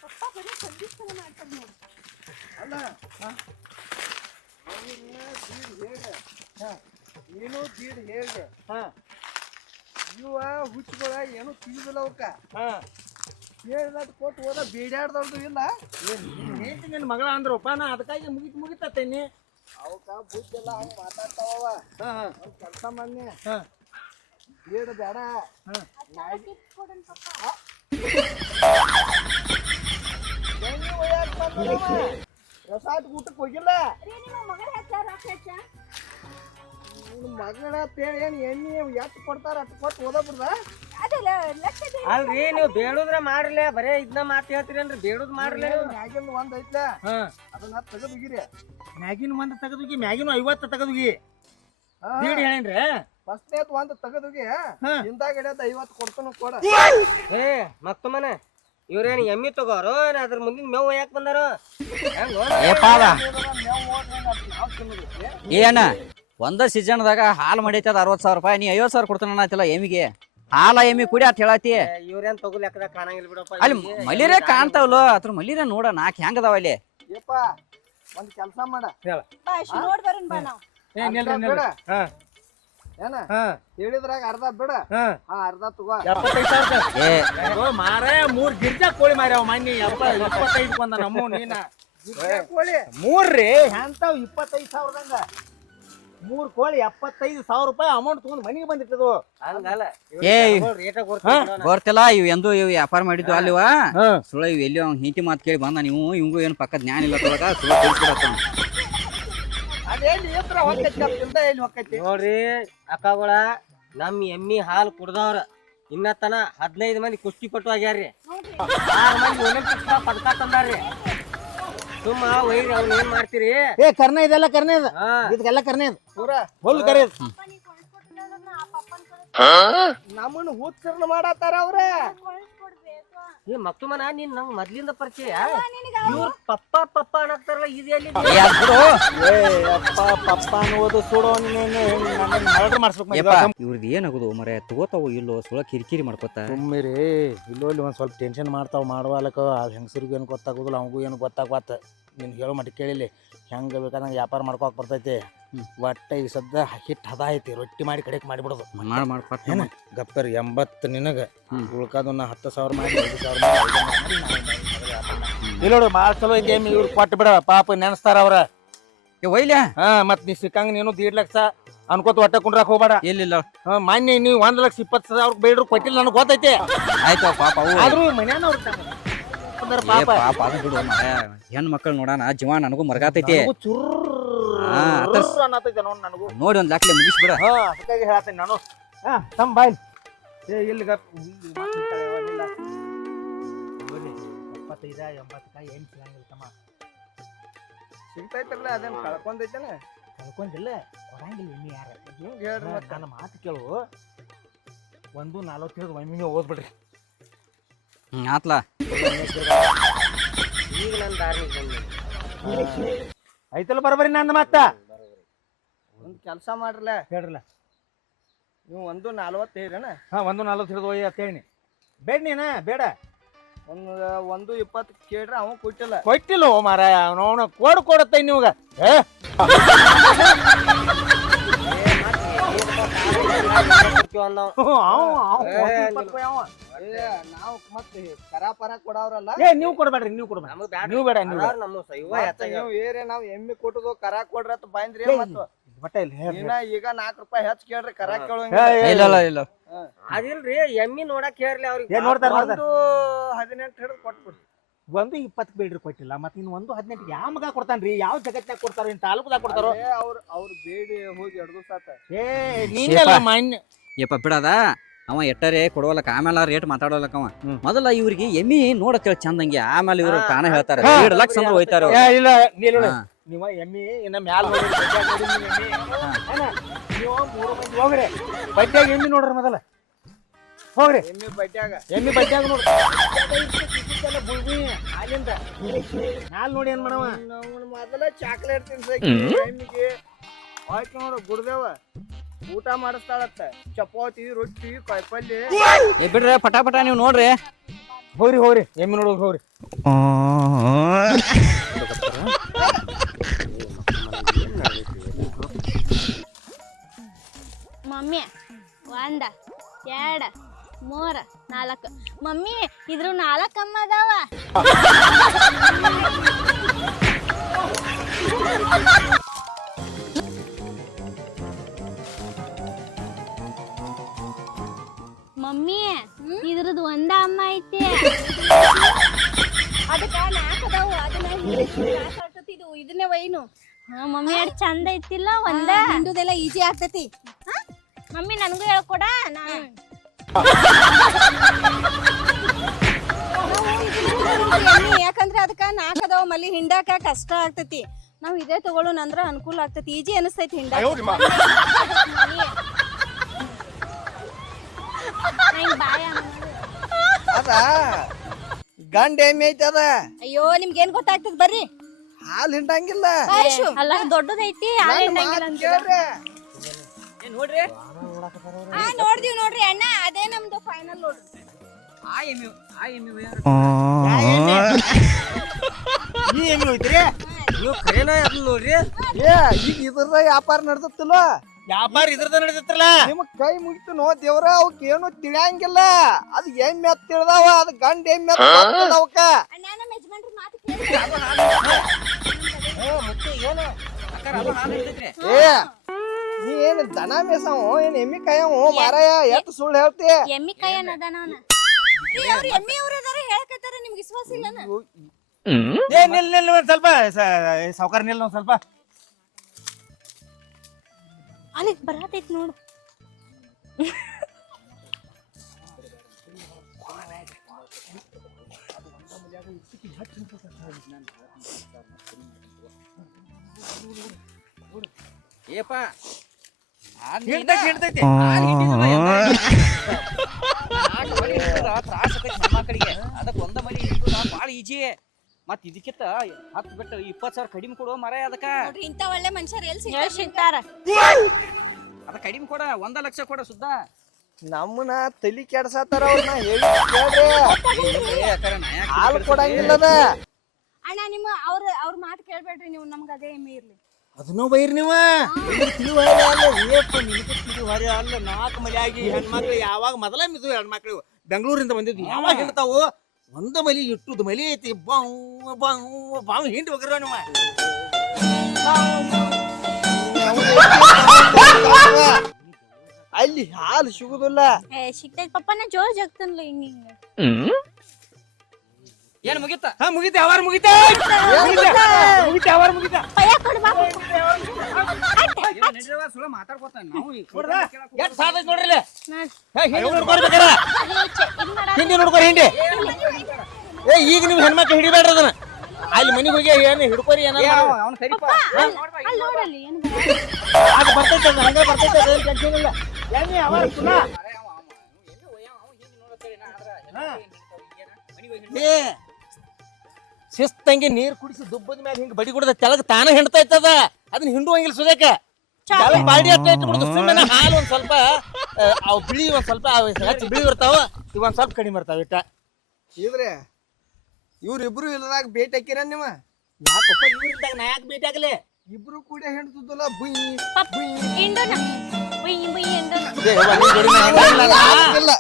ಪಪ್ಪ ಬರೀ ಸಂದಿಸ್ತನ ಮಾಡ್ತಾನೆ ನೋಡು. ಅಲ್ಲ ನೀನು ದೀಡ್ ಹೇಗೆ ಇವ ಹುಚ್ಚುಗಳ ಏನು ತಿಳಿದಿಲ್ಲ ಅವಕ್ಕ ಹೇಳ್ದಟ್ ಕೊಟ್ಟು ಹೋದ ಬೀಡ್ಯಾಡ್ದವ್ರದ್ದು ಇಲ್ಲ ಹೇಳ್ತೀನಿ ನಿನ್ನ ಮಗಳ ಅಂದ್ರಪ್ಪ ನಾ ಅದಕ್ಕಾಗಿ ಮುಗಿತತ್ತೇನಿ ಅವಕ್ಕ ಬುದ್ಧೆಲ್ಲ ಹಂಗ ಮಾತಾಡ್ತಾವ ಒಂದ್ ಕೆಲಸ ಮಾಡಿ ಬೀಡ್ ಬೇಡ ಕೊಡನ್ ಪಪ್ಪ ಪ್ರಸಾದ್ ಊಟಕ್ಕೆ ಹೋಗಿಲ್ಲ ರೀ ನಿಮ್ಮ ಮಗಳ ಹೆಚ್ಚ ರೊಕ್ಕ ಹೆಚ್ಚ ಮಗಳ ತೇಳಿ ಏನ್ ಎಣ್ಣೆ ಎಟ್ಟು ಕೊಡ್ತಾರ ಅಟ್ಟು ಕೊಟ್ಟು ಓದ ಬಿಡ್ದ ಅದಲ್ಲ ಲಕ್ಷ ಅಲ್ರಿ ನೀವು ಬೇಡುದ್ರ ಮಾಡ್ರಲೇ ಬರೇ ಇದನ್ನ ಮಾತು ಹೇಳ್ತೀರೇನ್ರಿ ಬೇಡುದ್ ಮಾಡ್ರಲೇ ಮ್ಯಾಗಿಂದ ಒಂದ್ ಐತ್ಲ ಅದನ್ನ ತೆಗೆದು ಹೋಗಿರಿ ಮ್ಯಾಗಿನ ಒಂದ್ ತೆಗೆದುಗಿ ಮ್ಯಾಗಿನ 50 ತೆಗೆದುಗಿ ದೀಡ್ ಹೇಳೇನ್ರಿ ಫಸ್ಟ್ನೇತ್ ಒಂದ್ ತೆಗೆದುಗಿ ಹಿಂದಾಗಡೆ 50 ಕೊಡ್ತಾನ ಕೊಡ ಏ ಮತ್ತೊಮ್ಮನೆ ಇವ್ರೇನು ಎಮ್ಮಿ ತಗೋರು ಅದ್ರ ಮುಂದಿನ ಮೇವು ಯಾಕೆ ಬಂದಾರು ಏ ಅಣ್ಣ ಒಂದ ಸೀಸನ್ದಾಗ ಹಾಲು ಮಾಡೈತಿ ಅದ 60,000 ರೂಪಾಯಿ ನೀ 50,000 ಕೊಡ್ತಾನ ಆತಿಲ್ಲ ಎಮಿಗೆ ಹಾಲ ಎಮ್ಮಿ ಕುಡಿ ಅಂತ ಹೇಳತಿ ಇವ್ರೇನ್ ತಗೋ ಲೆಕ್ಕದಾಗ ಕಾಣಂಗಿಲ್ಲ ಬಿಡಪ್ಪ ಅಲ್ಲಿ ಮಲಿರೇ ಕಾಣ್ತಾವಲ್ಲ ಅದ್ರ ಮಲಿರ ನೋಡ 4 ಹೆಂಗ್ ಅದಾವ ಅಲ್ಲಿ ಏಪ ಒಂದ್ ಕೆಲಸ ಮಾಡ ಬಾ ಅಷ್ಟು ನೋಡ್ ಬರೋಣ ಬಾ ನಾವು ಬಿಡ ಏನ ಹೇಳಿದ್ರಾಗ ಅರ್ಧ ಬಿಡ ಅರ್ಧ ತಗೋ 75,000 ಏ ಮಾರೇ 3 ಗಿರ್ಜಾ ಕೋಳಿ ಮಾರ್ಯಾವ ಮನ್ನಿ 25 ಬಂದ ನಮ್ಮ ನೀನ ಕೋಳಿ 3 ರೀ ಎಂತಾವ್ 25,000ದಂಗ 3 ಕೋಳಿ 75,000 ರೂಪಾಯಿ ಅಮೌಂಟ್ ತಗೊಂಡ್ ಮನೆಗೆ ಬಂದಿಟ್ಟದು ಹಂಗಲ್ಲ ಏ ರೇಟ ಗೊತ್ತಿಲ್ಲ ಇವ್ ಎಂದು ಇವ್ ವ್ಯಾಪಾರ ಮಾಡಿದ್ವು ಅಲ್ಲಿವ ಸುಳ ಇವ್ ಎಲ್ಲಿ ಅವ್ನ ಹಿಂತಿ ಮಾತು ಕೇಳಿ ಬಂದ ನೀವು ಇವಂಗೂ ಏನು ಪಕ್ಕ ಜ್ಞಾನ ಇಲ್ಲ ತೊಳಗ ಸುಳ ತಿಳಿಸ್ಬಿಡತ್ತ ಅದೇಲಿ ಇದ್ರ ಹೊಕ್ಕೈತಿ ತಿಂದ ಎಲ್ಲಿ ಹೊಕ್ಕೈತಿ ನೋಡ್ರಿ ಅಕ್ಕಗಳ ನಮ್ ಎಮ್ಮಿ ಹಾಲು ಕುಡ್ದವ್ರ ಇನ್ನತನ 15 ಮಂದಿ ಕುಸ್ತಿ ಪಟ್ಟು ಆಗ್ಯಾರ್ರಿ 6 ಮಂದಿ ಒಲಿಂಪಿಕ್ಸ್ ಪದಕ ತಂದಾರ್ರಿ ಸುಮ್ಮ ಒಯ್ರಿ ಅವ್ನ ಏನ್ ಮಾಡ್ತೀರಿ ಏ ಕರ್ನ ಇದೆಲ್ಲ ಕರ್ನೆ ಇದು ಹಾ ಇದಕ್ಕೆಲ್ಲ ಕರ್ನೆ ಇದು ಪೂರ ಫುಲ್ ಕರೆ ಇದು. ಪಪ್ಪ ನೀ ಕೊಡ್ಸ್ಕೊಟ್ಟಿಲ್ಲ ಆ ಪಪ್ಪನ ಕಡೆ ನಮ್ಮನ್ನ ಹುಚ್ಚರ್ನ ಮಾಡತ್ತಾರ ಅವ್ರ ಕೊಡ್ಸ್ಕೊಡ್ಬೇಕು ಏ ಮತ್ತೊಮ್ಮನ ನೀನ್ ನಂಗ್ ಮೊದ್ಲಿಂದ ಪರಿಚಯ ಇವ್ರ ಪಪ್ಪ ಪಪ್ಪ ಅನ್ನಕ್ತಾರಲ್ಲ ಇದು ಎಲ್ಲಿ ಪಪ್ಪ ಅನ್ನೋದು ಸುಡೋ ಮರ್ಡರ್ ಮಾಡಿಸ್ಬೇಕು ಇವ್ರದ್ದು ಏನಾಗುದು ಮರೆ ತಗೋತಾವು ಇಲ್ಲೋ ಸುಳ ಕಿರಿಕಿರಿ ಮಾಡ್ಕೊತ ಸುಮ್ಮಿರಿ ಇಲ್ಲೋಲ್ಲಿ ಒಂದ್ ಸ್ವಲ್ಪ ಟೆನ್ಷನ್ ಮಾಡ್ತಾವ ಮಾಡುವಲಕ ಹೆಂಗಸರಿಗೂ ಏನು ಗೊತ್ತಾಗೋದಿಲ್ಲ ಅವನಿಗೂ ಏನು ಗೊತ್ತಾಗ್ಬಾತ ನೀನು ಹೇಳೋ ಮಟ್ಟ ಕೇಳಿಲಿ ಹೆಂಗೆ ಬೇಕಾದಂಗೆ ವ್ಯಾಪಾರ ಮಾಡ್ಕೋಕ್ ಬರ್ತೈತಿ ಒಟ್ಟ ಈಗ ಸದ್ದ ಹಿಟ್ಟು ಹದ ಐತಿ ರೊಟ್ಟಿ ಮಾಡಿ ಕಡೆಕ್ ಮಾಡಿಬಿಡೋದು ಮಾಡ್ಕೊತ ಏನ ಗಪ್ಪರ್ 80 ನಿನಗ ಉಳ್ಕಾದನ್ನ 10,000 ಮಾಡಿ 5,000 ಮಾಡಿ ಇಲ್ಲ ನೋಡು ಭಾಳ ಚಲೋ ಐತಿ ಎಮ್ಮಿ ಇವ್ರು ಕೊಟ್ಟು ಬಿಡ ಪಾಪ ನೆನೆಸ್ತಾರ ಅವ್ರ ಒಯ್ಲ್ಯಾ ಮತ್ ನೀ ಸಿಕ್ಕಂಗ ನೀನು 1.5 ಲಕ್ಷ ಅನ್ಕೋತ ಒಟ್ಟ ಕುಂಡ್ರಾಕ್ ಹೋಗ್ಬೇಡ ಎಲ್ಲಿಲ್ಲ ಮಾನ್ಯ ನೀವು 1,20,000 ಬೇಡ್ರು ಕೊಟ್ಟಿಲ್ಲ ನನಗೆ ಗೊತ್ತೈತಿ ಆಯ್ತು ಪಾಪ ಅವು ಆದ್ರೂ ಮನ್ಯಾನವ್ರು ಏ ಪಾಪ ಅದು ಬಿಡು ಮರೆ ಹೆಣ್ಣು ಮಕ್ಕಳು ನೋಡೋಣ ಜೀವ ನನಗೂ ಮರ್ಗಾತೈತಿ ನೋಡಿ ಒಂದ್ ಲಾಕ್ಲೆ ಮುಗಿಸ್ಬಿಡ ಅದಕ್ಕಾಗಿ ಹೇಳ್ತೇನೆ ನಾನು ತಮ್ಮ ಬಾಯ್ ಏ ಇಲ್ಲಿ 75-80 ಏನು ಸಿಗಂಗಿಲ್ಲ ತಮ್ಮ ಸಿಗ್ತೈತ್ರಲ್ಲ ಅದೇನ್ ಕಳ್ಕೊಂಡೈತೇನ ಕಳ್ಕೊಂಡಿಲ್ಲ ಕೊಡಂಗಿಲ್ಲ ಇನ್ನು ಯಾರ ಹಿಂಗ್ ಹೇಳ್ರಿ ಮತ್ತ ನನ್ನ ಮಾತು ಕೇಳು 1:40 ಹಿಡಿದು ಒಮ್ಮೆಗೆ ಓದ್ಬಿಡ್ರಿ ಆತ್ಲ ಈಗ ನನ್ ದಾರಿ ಬಂದ ಐತಲ್ಲ ಬರಬರಿ ನಂದು ಮತ್ತ ಒಂದ್ ಕೆಲಸ ಮಾಡ್ರಲ್ಲ ಹೇಳ್ರಲ್ಲ ನೀವು 1:40 ಹೇಳ್ರಣ 1:40 ಹಿಡಿದು ಒಯ್ಯ ಅಂತ ಹೇಳಿ ಬೇಡ ನೀನ ಬೇಡ ಒಂದು 1:20 ಕೇಳ್ರ ಅವ ಕೊಟ್ಟಿಲ್ಲ ಕೊಟ್ಟಿಲ್ಲ ಮಾರ ಅವನು ಕೊಡತ್ತೈ ನೀವಾಗ ನಾವು ಮತ್ತೆ ಕರಾಪರ ಕೊಡವ್ರಲ್ಲ ಏ ನೀವು ಕೊಡ್ಬೇಡ್ರಿ ನೀವು ಕೊಡ್ಬೇಡ ನೀವು ಬೇಡ ನೀವು ಏರೇ ನಾವ್ ಎಮ್ಮಿ ಕೊಟ್ಟದು ಕರಾ ಕೊಡ್ರಿ ಅಂತ ಬಂದ್ರಿ ಬಟ್ಟೆ ಇಲ್ಲ ಈಗ 4 ರೂಪಾಯಿ ಹೆಚ್ಚು ಕೇಳ್ರಿ ಕರಾ ಕೇಳೋ ಇಲ್ಲ ಇಲ್ಲ ಅದಿಲ್ರಿ ಎಮ್ಮಿ ನೋಡಕ್ ಹೇಳ್ರಿ ಅವ್ರಿಗೆ ಏನ್ ನೋಡ್ತಾರ 18 ಹಿಡಿದು ಕೊಟ್ಬಿಡ್ರಿ 1:20 ಬೇಡ್ರಿ ಕೊಟ್ಟಿಲ್ಲ ಮತ್ತೆ ಇನ್ನು 1:18 ಯಾವ ಮಗ ಕೊಡ್ತಾನ್ರಿ ಯಾವ ಜಗತ್ನಾಗ ಕೊಡ್ತಾರೋ ಇನ್ ತಾಲೂಕದಾಗ ಕೊಡ್ತಾರೋ ಅವ್ರು ಬೇಡಿ ಹೋಗಿ 2 ದಿವಸ ಆತ ಏ ನೀನೆಲ್ಲ ಮಾನ್ಯ ಯಪ್ಪ ಬಿಡದ ಅವ ಎಟ್ಟರೆ ಕೊಡವಲ್ಲಕ ಆಮೇಲೆ ರೇಟ್ ಮಾತಾಡೋಲಕ್ಕ ಅವ ಮೊದಲ ಇವ್ರಿಗೆ ಎಮ್ಮಿ ನೋಡತ್ತೇಳಿ ಚಂದಂಗೆ ಆಮೇಲೆ ಇವ್ರು ಪ್ರಾಣ ಹೇಳ್ತಾರೆ 2 ಲಕ್ಷ ಅಂದ್ರೆ ಹೋಯ್ತಾರ ಇಲ್ಲ ನೀವ ಎಮ್ಮಿ ಇನ್ನ ಮ್ಯಾಲ ನೀವು 3 ಮಂದಿ ಹೋಗ್ರಿ ಬಡ್ಡಿಯಾಗ ಎಮ್ಮಿ ನೋಡ್ರಿ ಮೊದಲ ಹೋಗ್ರಿ ಎಮ್ಮಿ ಬಡ್ಡ್ಯಾಗ ನೋಡ್ರಿ ಅಲ್ಲಿಂದ ಮ್ಯಾಲ ನೋಡಿ ಏನ್ ಮಾಡವ ಮೊದಲ ಚಾಕ್ಲೇಟ್ ತಿನ್ಸಕ್ಕೆ ಎಮ್ಮಿಗೆ ಆಯ್ತು ನೋಡು ಗುಡ್ದೇವ ಊಟ ಮಾಡಿಸ್ತಾಳತ್ತ ಚಪಾತಿ ರೊಟ್ಟಿ ಕಾಯಿಪಲ್ಲೆ. ಏ ಬಿಡ್ರಿ ಪಟಾ ಪಟ ನೀವು ನೋಡ್ರಿ. ಹೋಗ್ರಿ ಎಮ್ಮಿ ನೋಡೋದು ಹೋಗ್ರಿ. ಮಮ್ಮಿ 1 2 3 4 ಮಮ್ಮಿ ಇದ್ರ 4 ಕಮ್ಮ ಅದಾವ. ಮಮ್ಮಿ ಇದ್ರದ್ದು ಒಂದ ಅಮ್ಮ ಐತಿ. ಅದಕ್ಕ 4 ಅದಾವು. ಅದನ್ನ ಇದು ಇದನ್ನೇ ವೈನು. ಹಾ ಮಮ್ಮಿ ಎಷ್ಟ್ ಚಂದ ಐತಿಲ್ಲ ಒಂದ. ಹಿಂಡುದೆಲ್ಲ ಈಜಿ ಆಗ್ತೈತಿ. ಮಮ್ಮಿ ನನಗೂ ಹೇಳ್ಕೊಡ. ನಾನು ಯಾಕಂದ್ರೆ ಅದಕ್ಕ 4 ಅದಾವ ಮಲ್ಲಿ ಹಿಂಡಾಕ ಕಷ್ಟ ಆಗ್ತೈತಿ. ನಾವ್ ಇದೇ ತಗೊಳ್ಳೋಣ ಅಂದ್ರ ಅನುಕೂಲ ಆಗ್ತೈತಿ. ಈಜಿ ಅನಿಸ್ತೈತಿ ಹಿಂಡಾಕ. ಬಾಯ ಅದ ಗಂಡ ಎಮ್ಮೆ ಐತಿ ಅದ. ಅಯ್ಯೋ ನಿಮ್ಗೇನ್ ಗೊತ್ತಾಗ್ತದ ಬರ್ರಿ. ಹಾಲು ಹಿಂಡಂಗಿಲ್ಲ. ಅಲ್ಲ ದೊಡ್ಡದೈತಿ. ಕೇಳ್ರಿ ನೋಡ್ರಿ ನೋಡ್ರಿ ಅಣ್ಣ ಅದೇ ನಮ್ದು ಫೈನಲ್ ನೋಡ್ರಿ. ಈ ಎಮ್ಮಿ ಹೋಯ್ತ್ರಿ ನೀವು ಕರೇನ ಅದನ್ನ ನೋಡ್ರಿ. ಏ ಈಗ ಇದ್ರ ವ್ಯಾಪಾರ ನಡ್ದತ್ತಿಲ್ಲ. ವ್ಯಾಪಾರ ಇದ್ರದ ನಡೆದಿತ್ತಲ್ಲ. ನಿಮ್ ಕೈ ಮುಗಿತು ನೋ ದೇವ್ರ. ಅವಕ್ ಏನು ತಿಳಿಯಂಗಿಲ್ಲ. ಅದ್ ಎಮ್ಮೆ ಅತ್ ತಿಳಿದಾವ. ಅದ್ ಗಂಡ ಎಮ್ಮೆ ಅವಕ್ಕ. ಅಣ್ಣ ನಮ್ಮ ಯಜಮಾನ್ರ ಮಾತು ಕೇಳಿ. ಏ ನೀ ಏನ್ ದನ ಮೇಸವ ಏನ್ ಎಮ್ಮಿ ಕಾಯವ ಮಾರಾಯ. ಎಷ್ಟ್ ಸುಳ್ಳು ಹೇಳ್ತಿ. ಎಮ್ಮಿ ಕೈ ಅನ್ನದ ನಾನು. ಅವ್ರ ಎಮ್ಮಿ ಅವ್ರ ಅದಾರ ಹೇಳಕತ್ತಾರ. ನಿಮ್ಗೆ ವಿಶ್ವಾಸ ಇಲ್ಲನ? ಏ ನಿಲ್ ಒಂದ್ ಸ್ವಲ್ಪ ಸಾವ್ಕಾರ ನಿಲ್ ಒಂದ್ ಸ್ವಲ್ಪ. ಅಲ್ಲಿ ಬರತೈತಿ ನೋಡು. ಏಪ ಹಿಡ್ತೈತಿ ಹೆಣ್ಮಕ್ಳಿಗೆ ಅದಕ್ಕೆ ಒಂದ ಮನಿ ಹಿಡಿದು ಭಾಳ ಈಜಿ. ಮತ್ ಇದಕ್ಕಿಂತ 10 ಬಿಟ್ಟು 20,000 ಕಡಿಮೆ ಕೊಡುವ ಮರ ಅದಕ್ಕ. ನೋಡ್ರಿ ಇಂತ ಒಳ್ಳೆ ಮನುಷ್ಯರು ಎಲ್ಲಿ ಹೇಳ್ ಸಿಗ್ತಾರ. ಅದ ಕಡಿಮೆ ಕೊಡ 1 ಲಕ್ಷ ಕೊಡ ಸುದ್ದ. ನಮ್ಮನ ತಲಿ ಕೆಡ್ಸಾತಾರ ಅವ್ರನ್ನ. ಹೇಳಿ ಕೇಳ್ರಿ. ಹಾಲು ಕೊಡಂಗಿಲ್ಲದ. ಅಣ್ಣ ನಿಮ್ಮ ಅವ್ರ ಮಾತು ಕೇಳ್ಬೇಡ್ರಿ ನೀವು. ನಮ್ಗ ಅದೇ ಎಮ್ಮಿ ಇರ್ಲಿ. ಅದನ್ನೋ ಬೈರಿ ನೀವ. ತಿಳುವರಿ ಅಲ್ಲ 4 ಮಲಿ ಆಗಿ ಹೆಣ್ಮಕ್ಳು ಯಾವಾಗ ಮೊದಲ ಮಿದು ಹೆಣ್ಮಕ್ಳು ಬೆಂಗಳೂರಿಂದ ಬಂದಿದ್ದು ಯಾವಾಗ ಹೇಳ್ತಾವು. ಒಂದ ಮಲಿ ಇಟ್ಟುದ್ ಮಲಿ ಐತಿ. ಬಾವು ಹಿಂಡಿ ಹೋಗಿರ ನೀವ. ಅಲ್ಲಿ ಹಾಲು ಸಿಗುದಿಲ್ಲ. ಸಿಗ್ತೈತಿ ಪಪ್ಪ. ನಾ ಜೋರ್ ಜಗ್ತನ್ಲ ಹಿಂಗ ಏನ್ ಮುಗಿತ? ಮುಗಿತ ಯಾವಾರ ಮುಗಿತ ಯಾವಾರ ಮುಗಿತ. ಸುಳ್ಳ ಮಾತಾಡ್ಕೊತಾನ ನಾವು. ಎಷ್ಟ್ ಸಾಧ್ಯ ನೋಡ್ರಿ. ಹಿಂಡಿ ನೋಡ್ಕೊರ್ಬೇಕಾರ. ಹಿಂಡಿ ನೋಡ್ಕೊರಿ ಹಿಂಡಿ. ಏ ಈಗ ನೀವು ಹೆಣ್ಮಕ್ಳು ಹಿಡಿಬೇಡ್ರಿ ಅದನ್ನ. ಅಲ್ಲಿ ಮನಿಗೆ ಹೋಗಿ ಏನು ಹಿಡ್ಕೊರಿ. ಏನಾರ ಅವ್ನ ಕರಿಪ ಅಲ್ಲಿ ನೋಡಲ್ಲಿ ಏನು ಅದು ಬರ್ತೈತೆ. ಅದು ಹಂಗ ಬರ್ತೈತೆ. ಅದೇನು ಟೆನ್ಷನ್ ಇಲ್ಲ. ಎಣ್ಣೆ ಯಾವಾರ ಪುನಃ ಏ ಶಿಸ್ತಂಗೆ ನೀರ್ ಕುಡಿಸಿ ದುಬ್ಬದ ಮೇಲೆ ಹಿಂಗ್ ಬಡಿ ಕುಡ್ದ ತೆಳಗ್ ತಾನ ಹಿಂಡ್ತಾ ಇರ್ತದ. ಅದನ್ನ ಹಿಂಡುವಂಗಿಲ್ಲ ಸುದೇಕ. ತೆಳಗ್ ಬಾಡಿ ಅಷ್ಟೇ ಇಟ್ಬಿಡುದು. ಸುಮ್ಮನೆ ಹಾಲು ಒಂದ್ ಸ್ವಲ್ಪ ಅವ್ ಬಿಳಿ ಒಂದ್ ಸ್ವಲ್ಪ ಹೆಚ್ಚು ಬಿಳಿ ಬರ್ತಾವ. ಇವ್ ಒಂದ್ ಸ್ವಲ್ಪ ಕಡಿಮೆ ಬರ್ತಾವ. ಇಟ್ಟ ಇದ್ರೆ ಇವ್ರಿಬ್ರು ಇಲ್ಲದಾಗ ಭೇಟಿ ಹಾಕಿರ ನೀವ. ಯಾಕಪ್ಪ ಇವ್ರಿದ್ದಾಗ ನಾ ಯಾಕೆ ಭೇಟಿ ಆಗಲಿ. ಇಬ್ರು ಕೂಡ ಹೆಣ್ತದಲ್ಲ. ಬುಯ್ ಇಂಡೋನ ಬುಯ್ ಬುಯ್ ಇಂಡೋನ. ಇಲ್ಲ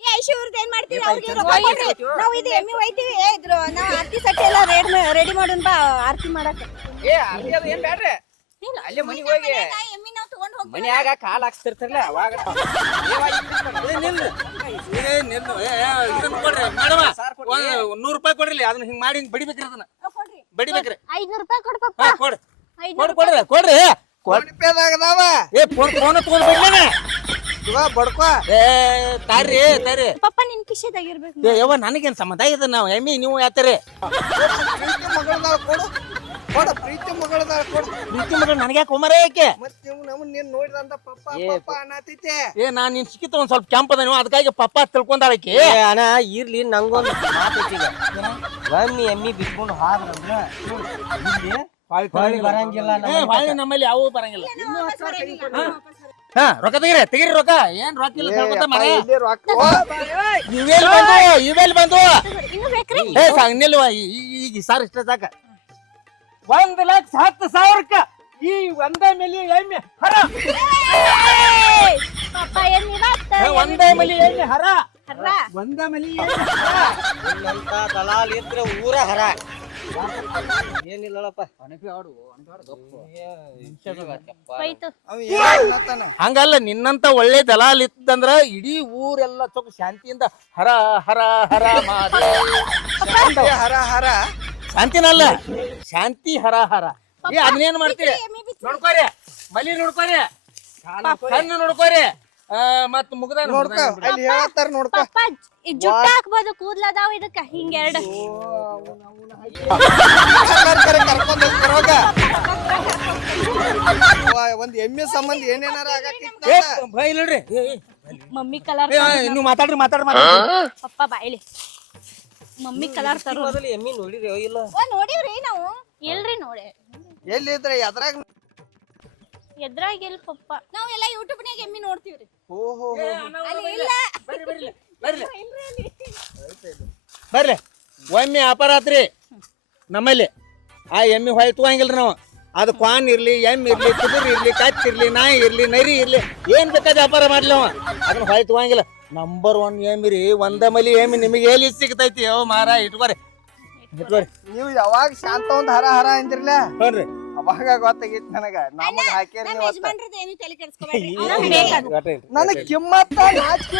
ಏ ಐಶು ಇವ್ರದ್ದು ಏನ್ ಮಾಡ್ತೀವಿ? ಅವ್ರಿಗೆ ರೊಕ್ಕ ಕೊಡ್ರಿ. ನಾವು ಇದು ಎಮ್ಮಿ ಒಯ್ತೀವಿ. ನಾವು ಆರ್ತಿ ಸಟ್ಟಿ ಎಲ್ಲ ರೆಡಿ ಮಾಡೋಣ ಬಾ ಆರ್ತಿ ಮಾಡಕ. ಏ ಅದು ಏನ್ ಬ್ಯಾಡ್ರಿ. ಅಲ್ಲೇ ಮನಿಗೆ ಹೋಗಿ ಎಮ್ಮಿ ನಾವು ತಗೊಂಡ್ ಹೋಗ್ತೀವಿ. ಮನ್ಯಾಗ ಕಾಲ್ ಹಾಕ್ಸ್ತಿರ್ತಾರಲ್ಲ ಅವಾಗ ಮೇಡಮ 100 ರೂಪಾಯಿ ಕೊಡ್ರಿ. ಅದನ್ನ ಹಿಂಗ್ ಮಾಡಿ ಹಿಂಗ್ ಬಡಿಬೇಕ್ರಿ. ಅದನ್ನ ಬಡಿಬೇಕ್ರಿ. 500 ರೂಪಾಯಿ ಕೊಡು ಪಪ್ಪ. ಕೊಡ್ರಿ. ಫೋನ್ ಪೇದಾಗದಾವ. ಏ ಫೋನ್ ತಗೊಂಡ್ ಬಿಡ್ಲೇನ. ಬಡ್ಕೋ. ಏ ತಾರಿ ಪಪ್ಪ ನಿನ್ ಕಿಶೆದಾಗಿರ್ಬೇಕು. ಯವ್ವ ನನಗೇನ್ ಸಂಬಂಧ ಇದೆ. ನಾವು ಎಮ್ಮಿ ನೀವು ಯಾತ್ರಿ. ಪ್ರೀತಿ ಮಗಳದಾಳ ಕೊಡು. ಕೊಡ ಪ್ರೀತಿ ಮಗಳದಾಳ ಕೊಡು. ಪ್ರೀತಿ ಮಗಳು ನನಗೆ ಯಾಕೆ ಒಮ್ಮರೆ ಯಾಕೆ. ಮತ್ತೆ ನಮ್ಮನ್ನ ನೀನ್ ನೋಡಿದಂತ ಪಪ್ಪ ಪಪ್ಪ ಅನ್ನತೈತೆ. ಏ ನಾನ್ ನಿನ್ ಸಿಕ್ಕಿತ ಒಂದ್ ಸ್ವಲ್ಪ ಕೆಂಪ್ ಅದ ನೀವು. ಅದಕ್ಕಾಗಿ ಪಪ್ಪ ತಿಳ್ಕೊಂಡಾಳಕಿ. ಅಣ್ಣ ಇರ್ಲಿ ನಂಗೊಂದು ಮಾತೈತಿ. ಈಗ ಒಮ್ಮೆ ಎಮ್ಮಿ ಬಿಟ್ಕೊಂಡು ಹಾದ್ರಂದ್ರ ಹೊಳ್ಳಿ ಬರಂಗಿಲ್ಲ ಹೊಳ್ಳಿ ನಮ್ಮಲ್ಲಿ ಯಾವ ಬರಂಗಿಲ್ಲ ನಾವು ವಾಪಸ್ ಬರಂಗಿಲ್ಲ, ನಾವು ವಾಪಸ್ ಬರಂಗಿಲ್ಲ. ಹಾ ರೊಕ್ಕ ತೆಗಿರಿ ರೊಕ್ಕ ಏನ್ ರೊಕ್ಕ ಇಲ್ಲ ಕೇಳ್ಕೊತ ಮರ ಇಲ್ಲಿ ರೊಕ್ಕ ಇವೆಲ್ ಬಂದು ಇನ್ನೂ ಬೇಕ್ರಿ? ನಿಲ್ವ ಈಗ ಸರ್ ಇಷ್ಟ ಸಾಕ 1,10,000 ಈ ಒಂದೇ ಮೇಲೆ ಎಮ್ಮೆ ಹರ ಪಪ್ಪ ಏನ್ ಇವತ್ತ ಒಂದೇ ಮಲಿ ಎಮ್ಮೆ ಹರ ಹರ್ರ. ಒಂದೇ ಮಲಿ ನಿನ್ನಂತ ದಲಾಲ್ ಇದ್ರೆ ಊರ ಹರ ಏನಿಲ್ಲಪ್ಪ ಬೈತು ಅವ ಏನ್ ಅನ್ನತಾನ? ಹಂಗಲ್ಲ ನಿನ್ನಂತ ಒಳ್ಳೆ ದಲಾಲ್ ಇತ್ತಂದ್ರ ಇಡೀ ಊರೆಲ್ಲ ಸ್ವಲ್ಪ ಶಾಂತಿಯಿಂದ ಹರ ಹರ ಹರ ಮಾಡಿ ಶಾಂತಿ ಹರ ಹರ ಶಾಂತಿನಲ್ಲ ಶಾಂತಿ ಹರ ಹರ ಅದನ್ನೇನ್ ಮಾಡ್ತೀರಿ ನೋಡ್ಕೋರಿ ಮಲಿ ನೋಡ್ಕೋರಿ ಕಣ್ಣು ನೋಡ್ಕೋರಿ ಮತ್ ಮುಗ್ದ ನೋಡ್ಕೊ ಅಲ್ಲಿ ಹೇಳತ್ತಾರ ನೋಡ್ಕೊ. ಪಪ್ಪ ಈ ಜುಟ್ಟ ಹಾಕ್ಬೋದು ಕೂದ್ಲದಾವ ಇದಕ್ಕ ಹಿಂಗೆರಡು ಕರ್ಕೊಂಡ್ ಹೋಗ ಒಂದ್ ಎಮ್ಮೆ ಸಂಬಂಧ ಏನೇನಾರ ಆಗತ್ತಿತ್ತ ಬೈಲ್ರಿ ಮಮ್ಮಿ ಕಲರ್ ನೀವು ಮಾತಾಡ್ರಿ ಪಪ್ಪ ಬಾಯ್ಲಿ ಮಮ್ಮಿ ಕಲರ್ ತರು ಮೊದಲು ಎಮ್ಮಿ ನೋಡಿರಿ ಇಲ್ಲ ನೋಡಿವ್ರಿ ನಾವು. ಇಲ್ರಿ ನೋಡಿ ಎಲ್ಲಿದ್ರೆ ಎದ್ರಾಗ ಎದ್ರಾಗಿಲ್ ಪಪ್ಪ ನಾವೆಲ್ಲ ಯೂಟ್ಯೂಬ್ನಾಗ ಎಮ್ಮಿ ನೋಡ್ತೀವ್ರಿ. ಓಹೋ ಅಲ್ಲಿ ಇಲ್ಲ. ಬರ್ರಿ ಒಮ್ಮೆ ವ್ಯಾಪಾರ ಆತ್ರಿ ನಮ್ಮಲ್ಲಿ ಆ ಎಮ್ಮಿ ಹೊಯ್ ತಗೋಂಗಿಲ್ರಿ ನಾವು ಅದು ಕ್ವಾನ್ ಇರ್ಲಿ ಎಮ್ಮೆ ಇರ್ಲಿ ಕುದುರ್ ಇರ್ಲಿ ಕತ್ತಿರ್ಲಿ ನಾಯಿ ಇರ್ಲಿ ನರಿ ಇರ್ಲಿ ಏನ್ ಬೇಕಾದ ವ್ಯಾಪಾರ ಮಾಡ್ಲಿ ಅವ ಅದನ್ನ ಹೊಯ್ ತಗೋಂಗಿಲ್ಲ. ನಂಬರ್ 1 ಎಮ್ಮಿ ರೀ ಒಂದ ಮಲಿ ಎಮ್ಮಿ ನಿಮಗೆ ಎಲ್ಲಿ ಸಿಗ್ತೈತಿ ಅವ್ ಮಾರ ಇಟ್ಕೋರಿ ನೀವು ಯಾವಾಗ ಶಾಂತ ಒಂದ್ ಹರ ಹರ ಅಂದಿರ್ಲ ನೋಡ್ರಿ ಅವಾಗ ಗೊತ್ತಾಗೈತಿ ನನಗ ನಮಗ್ ಹಾಕ್ಯಾರ ನಮ್ಮ ನೀವ್ ಯಜಮಾನ್ರದ್ದು ಏನು ತಲೆ ಕೆಡಿಸ್ಕೊಬೇಡ್ರಿ. ನನಗ್ ಕಿಮ್ಮತ್ತ ನಾಚಿಕೆ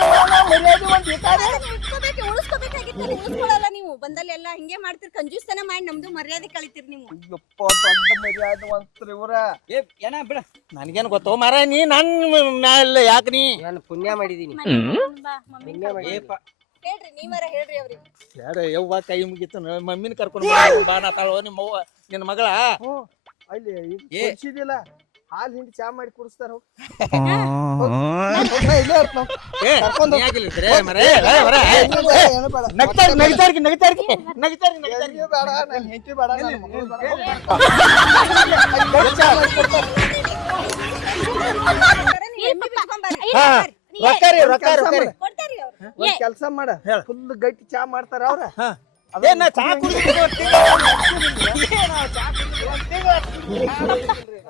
ಮರ್ಯಾದೆ ಒಂದ್ ಇಟ್ಟಾರೆ. ಇಟ್ಕೋಬೇಕು, ಉಳಿಸ್ಕೋಬೇಕಾಗಿತ್ತು. ಉಳಿಸ್ಕೊಳಲ್ಲ ನೀವು. ಬಂದಲ್ಲೆಲ್ಲ ಹಿಂಗೆ ಮಾಡ್ತೀರಿ, ಕಂಜೂಸ್ತನ ಮಾಡಿ ನಮ್ದು ಮರ್ಯಾದೆ ಕಳಿತೀರಿ ನೀವು. ಅಯ್ಯಪ್ಪ ದೊಡ್ಡ ಮರ್ಯಾದೆ ಒಂತ್ರಿ ಇವ್ರ ಏನ ಬಿಡ ನನಗೇನ್ ಗೊತ್ತೋ ಮಾರ ನೀ ನನ್ ಮ್ಯಾಲ ಯಾಕ ನೀ ನಾನು ಪುಣ್ಯ ಮಾಡಿದೀನಿ ಬಾ ಮಮ್ಮಿ ಪುಣ್ಯ ಮಾಡಿದೀನಿ ಹೇಳ್ರಿ, ನೀವರ ಹೇಳ್ರಿ ಅವ್ರಿಗೆ. ಯಾರ ಯವ್ವ ಕೈ ಮುಗಿತು ಮಮ್ಮಿನ ಕರ್ಕೊಂಡು ಬಾ ನಾತಾಳೋ ನಿಮ್ಮ ಅವ್ವ ನಿನ್ನ ಮಗಳ ಅಲ್ಲಿ ಏ. ಕುಡ್ಸಿದಿಲ್ಲ ಹಾಲ್ ಹಿಂಡಿ ಚಾ ಮಾಡಿ ಕುಡಿಸ್ತಾರ ಬೇಡ ನನ್ ಹೆಂಡತಿ ಬೇಡ ನನ್ ಮಗಳು ನೀವು ಎಮ್ಮಿ ಬಿಚ್ಕೊಂಡ್ ಬರ್ರಿ. ಹಾ. ನೀ ಕೊಡ್ತಾರಿ ಅವ್ರು. ಒಂದ್ ಕೆಲ್ಸ ಮಾಡ ಫುಲ್ ಗಟ್ಟಿ ಚಾ ಮಾಡ್ತಾರ ಅವ್ರ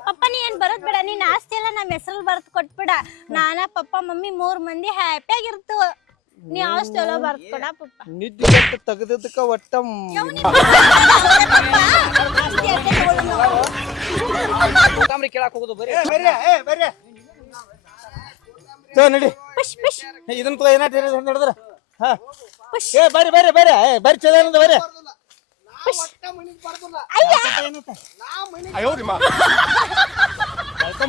ಪಪ್ಪ ನೀ ಏನ್ ಬರೋದ್ ಬೇಡ ನೀನ್ ಆಸ್ತಿ ಎಲ್ಲ ನಮ್ಮ ಹೆಸರಲ್ಲಿ ಬರ್ದ್ ಕೊಟ್ಬಿಡ. ನಾನ ಪಪ್ಪ ಮಮ್ಮಿ 3 ಮಂದಿ ಹ್ಯಾಪಿ ಆಗಿರ್ತು. ನೀ ಆಸ್ತಿ ಎಲ್ಲ ಬರ್ದ್ ಕೊಡ ಪಪ್ಪ. ನಿದ್ದೆ ಗಟ್ಟ ತೆಗದಕ್ಕ ಒಟ್ಟ ಕೇಳಾಕ್ ಹೋಗುದು ಬರೀ ನಡಿ ಪುಷ್ ಪುಷ್ ಇದನ್ನ ತಗೋ ಏನಾಟ ನಡೆದ್ರ ಹಾ ಏ ಬರ್ರಿ ಬರ್ರಿ ಬರ್ರಿ ಬರ್ರಿ ಚಲೋ ಏನದ ಬರ್ರಿ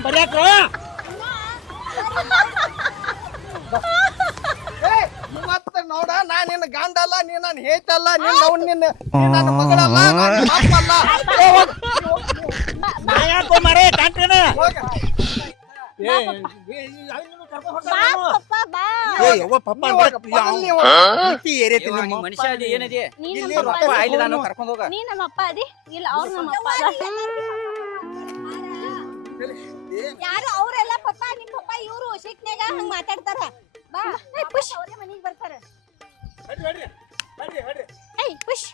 ಬರ್ಯಾಕ ಮತ್ತ ನೋಡ ನಾ ನಿನ್ನ ಗಂಡ ಅಲ್ಲ ನೀ ನಾನು ಹೇತಲ್ಲ ನಿನ್ನ ಅವ್ನ ನಿನ್ನ ನನ್ನ ಮಗಳಲ್ಲ ನನ್ನ ಅಪ್ಪಲ್ಲ ಯಾಕೋ ಮಾರೇ ಕಾಂಟ್ರೇನ ಪಪ್ಪ ಬಾ ಮನುಷ್ಯ ಅದಿ ಏನದಿ ನೀ ಇಲ್ಲಿ ನಮ್ಮ ರೊಕ್ಕ ಆಯ್ಲಿಲ್ಲ ನಾವು ಕರ್ಕೊಂಡ್ ಹೋಗ ನೀ ನಮ್ಮ ಅಪ್ಪ ಅದಿ ಇಲ್ಲ ಅವ್ರ ನಮ್ಮ ಅಪ್ಪ ಯಾರು ಅವರೆಲ್ಲ ಪಪ್ಪ ನಿಮ್ ಪಪ್ಪ ಇವ್ರು ಶಿಕ್ನ್ಯಾಗ ಹಂಗ ಮಾತಾಡ್ತಾರ. ಬಾ ಪುಷ್ ಅವರೇ ಮನೆಗೆ ಬರ್ತಾರ. ಏಯ್ ಪುಷ್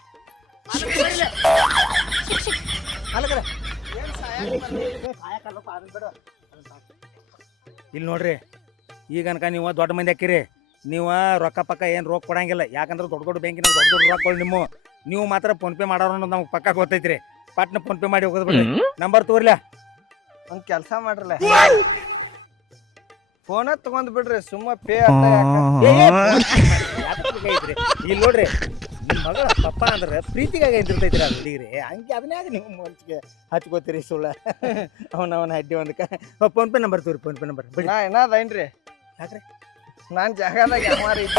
ಇಲ್ಲಿ ನೋಡ್ರಿ ಈಗ ಅನ್ಕ ನೀವು ದೊಡ್ಡ ಮಂದಿ ಹಾಕಿರಿ ನೀವು ರೊಕ್ಕ ಪಕ್ಕ ಏನ್ ರೊಕ್ಕ ಕೊಡಂಗಿಲ್ಲ ಯಾಕಂದ್ರೆ ದೊಡ್ಡ ದೊಡ್ಡ ಬ್ಯಾಂಕಿನ ದೊಡ್ಡ ದೊಡ್ಡ ರೊಕ್ಕಗಳು ನೀವು ಮಾತ್ರ ಫೋನ್ ಪೇ ಮಾಡೋರು ಅನ್ನೋದು ನಮ್ಗೆ ಪಕ್ಕ ಗೊತ್ತೈತ್ರಿ ಪಟ್ನ ಫೋನ್ ಪೇ ಮಾಡಿ ಹೋಗೋದ್ ಬಿಡ್ರಿ ನಂಬರ್ ತೋರ್ಲ ಒಂದ್ ಕೆಲ್ಸ ಮಾಡ್ರಲ್ಲ ಫೋನ ತಗೊಂಡ್ ಬಿಡ್ರಿ ಸುಮ್ಮ ಪೇ ಇಲ್ಲಿ ನೋಡ್ರಿ ನಿಮ್ ಮಗಳ ಪಪ್ಪ ಅಂದ್ರೆ ಪ್ರೀತಿಗಾಗಿ ಎಂದಿರ್ತೈತ್ರಿ ಅದು ಹುಡುಗಿರಿ ಹಂಗೆ ಅದನ್ನೇ ನೀವು ಮನ್ಸಿಗೆ ಹಚ್ಕೋತೀರಿ ಸುಳ್ಳ ಅವನ ಅಡ್ಡಿ ಒಂದಕ್ಕೆ ಫೋನ್ ಪೇ ನಂಬರ್ ತೋರಿ ಫೋನ್ ಪೇ ನಂಬರ್ ಬಿಡಿ ನಾ ಏನಾದೈನ್ರಿ ಯಾಕ್ರಿ ನಾನ್ ಜಾಗದಾಗ ಯಾವಾರ ಇದ್ದ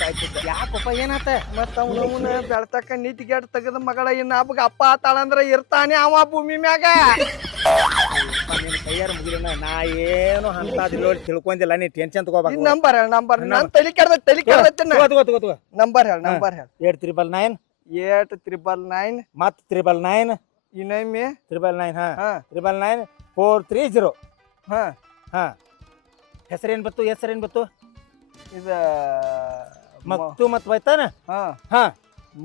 ಸಾಯ್ತಿದ್ದೆ ಯಾಕಪ್ಪ ಏನಾತ ಮತ್ತ ಅವನವನ ಬೆಳ್ತಕ್ಕ ನೀತಿಗೆಟ್ ತೆಗದ ಮಗಳ ಇನ್ನ ಹಬ್ಬಗ ಅಪ್ಪ ಆತಾಳಂದ್ರ ಇರ್ತಾನೆ ಅವ ಭೂಮಿ ಮ್ಯಾಗ ನಿನ್ನ ಕೈಯಾರ ಮುಗಿಲಿನ ನಾ ಏನು ಅಂತದಿಲ್ಲ ತಿಳ್ಕೊಂಡಿಲ್ಲ ನೀ ಟೆನ್ಷನ್ ತಗೋಬೇಕು ನಂಬರ್ ನನ್ ತಲಿ ಕೆಡ್ದೈತಿ ನಂಬರ್ ಹೇಳ 899 899 ಮತ್ 999 ಇನ್ನೊಮ್ಮೆ 999 ಹಾ ಹಾ 999 430 ಹಾ ಹಾ ಹೆಸರೇನ್ ಬತ್ತು ಇದ ಮಕ್ತು ಮತ್ ಬೈತಾನ ಹಾ ಹಾ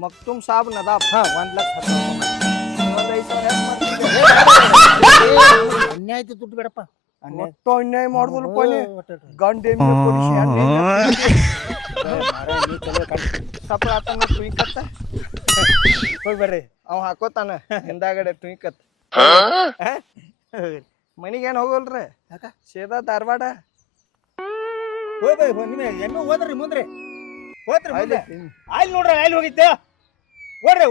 ಮಕ್ತುಮ್ ಸಾಬ್ ನದಾಬ್ ಹಾ 1,10,000 ಒಂದ್ 5,000 ಹೆಲ್ಪ್ ಮಾಡ್ತಿದ್ದೆ ಅನ್ಯಾಯ ಆಯ್ತು ದುಡ್ಡು ಬೇಡಪ್ಪ ಅನ್ಯಾಯ ಒಟ್ಟು ಅನ್ಯಾಯ ಮಾಡುದಿಲ್ಲ ಓ, ಪನಿ ಒಟ್ಟು. ಗಂಡ ಎಮ್ಮೆ ಕೊಡಿಸಿ ಹೆಣ್ಣು ಎಮ್ಮೆ ಮಾರ್ರೆ, ನೀ ಚಲೋ ಕಣ್ ಸಪ್ರ ಆತನ ಟುಯ್ಕತ್ತ ಹೋಗಿ ಬರ್ರಿ ಅವ ಹಾಕೋತಾನ ಹಿಂದಾಗಡೆ ಟುಯ್ಕತ್ ಮನಿಗೇನ್ ಹೋಗಲ್ರಿ ಯಾಕ? ಸೇದಾ ಧಾರವಾಡ ಹೋಯ್ ಬೈ ನಿಮ್ಮ ಎಮ್ಮೆ ಹೋದ್ರಿ ಮುಂದ್ರಿ ಹೋದ್ರಿ ಮುಂದೆ ಅಲ್ಲಿ ಅಲ್ಲಿ ನೋಡ್ರಿ ಅಲ್ಲಿ ಹೋಗಿದ್ದೆ ಓಡ್ರಿ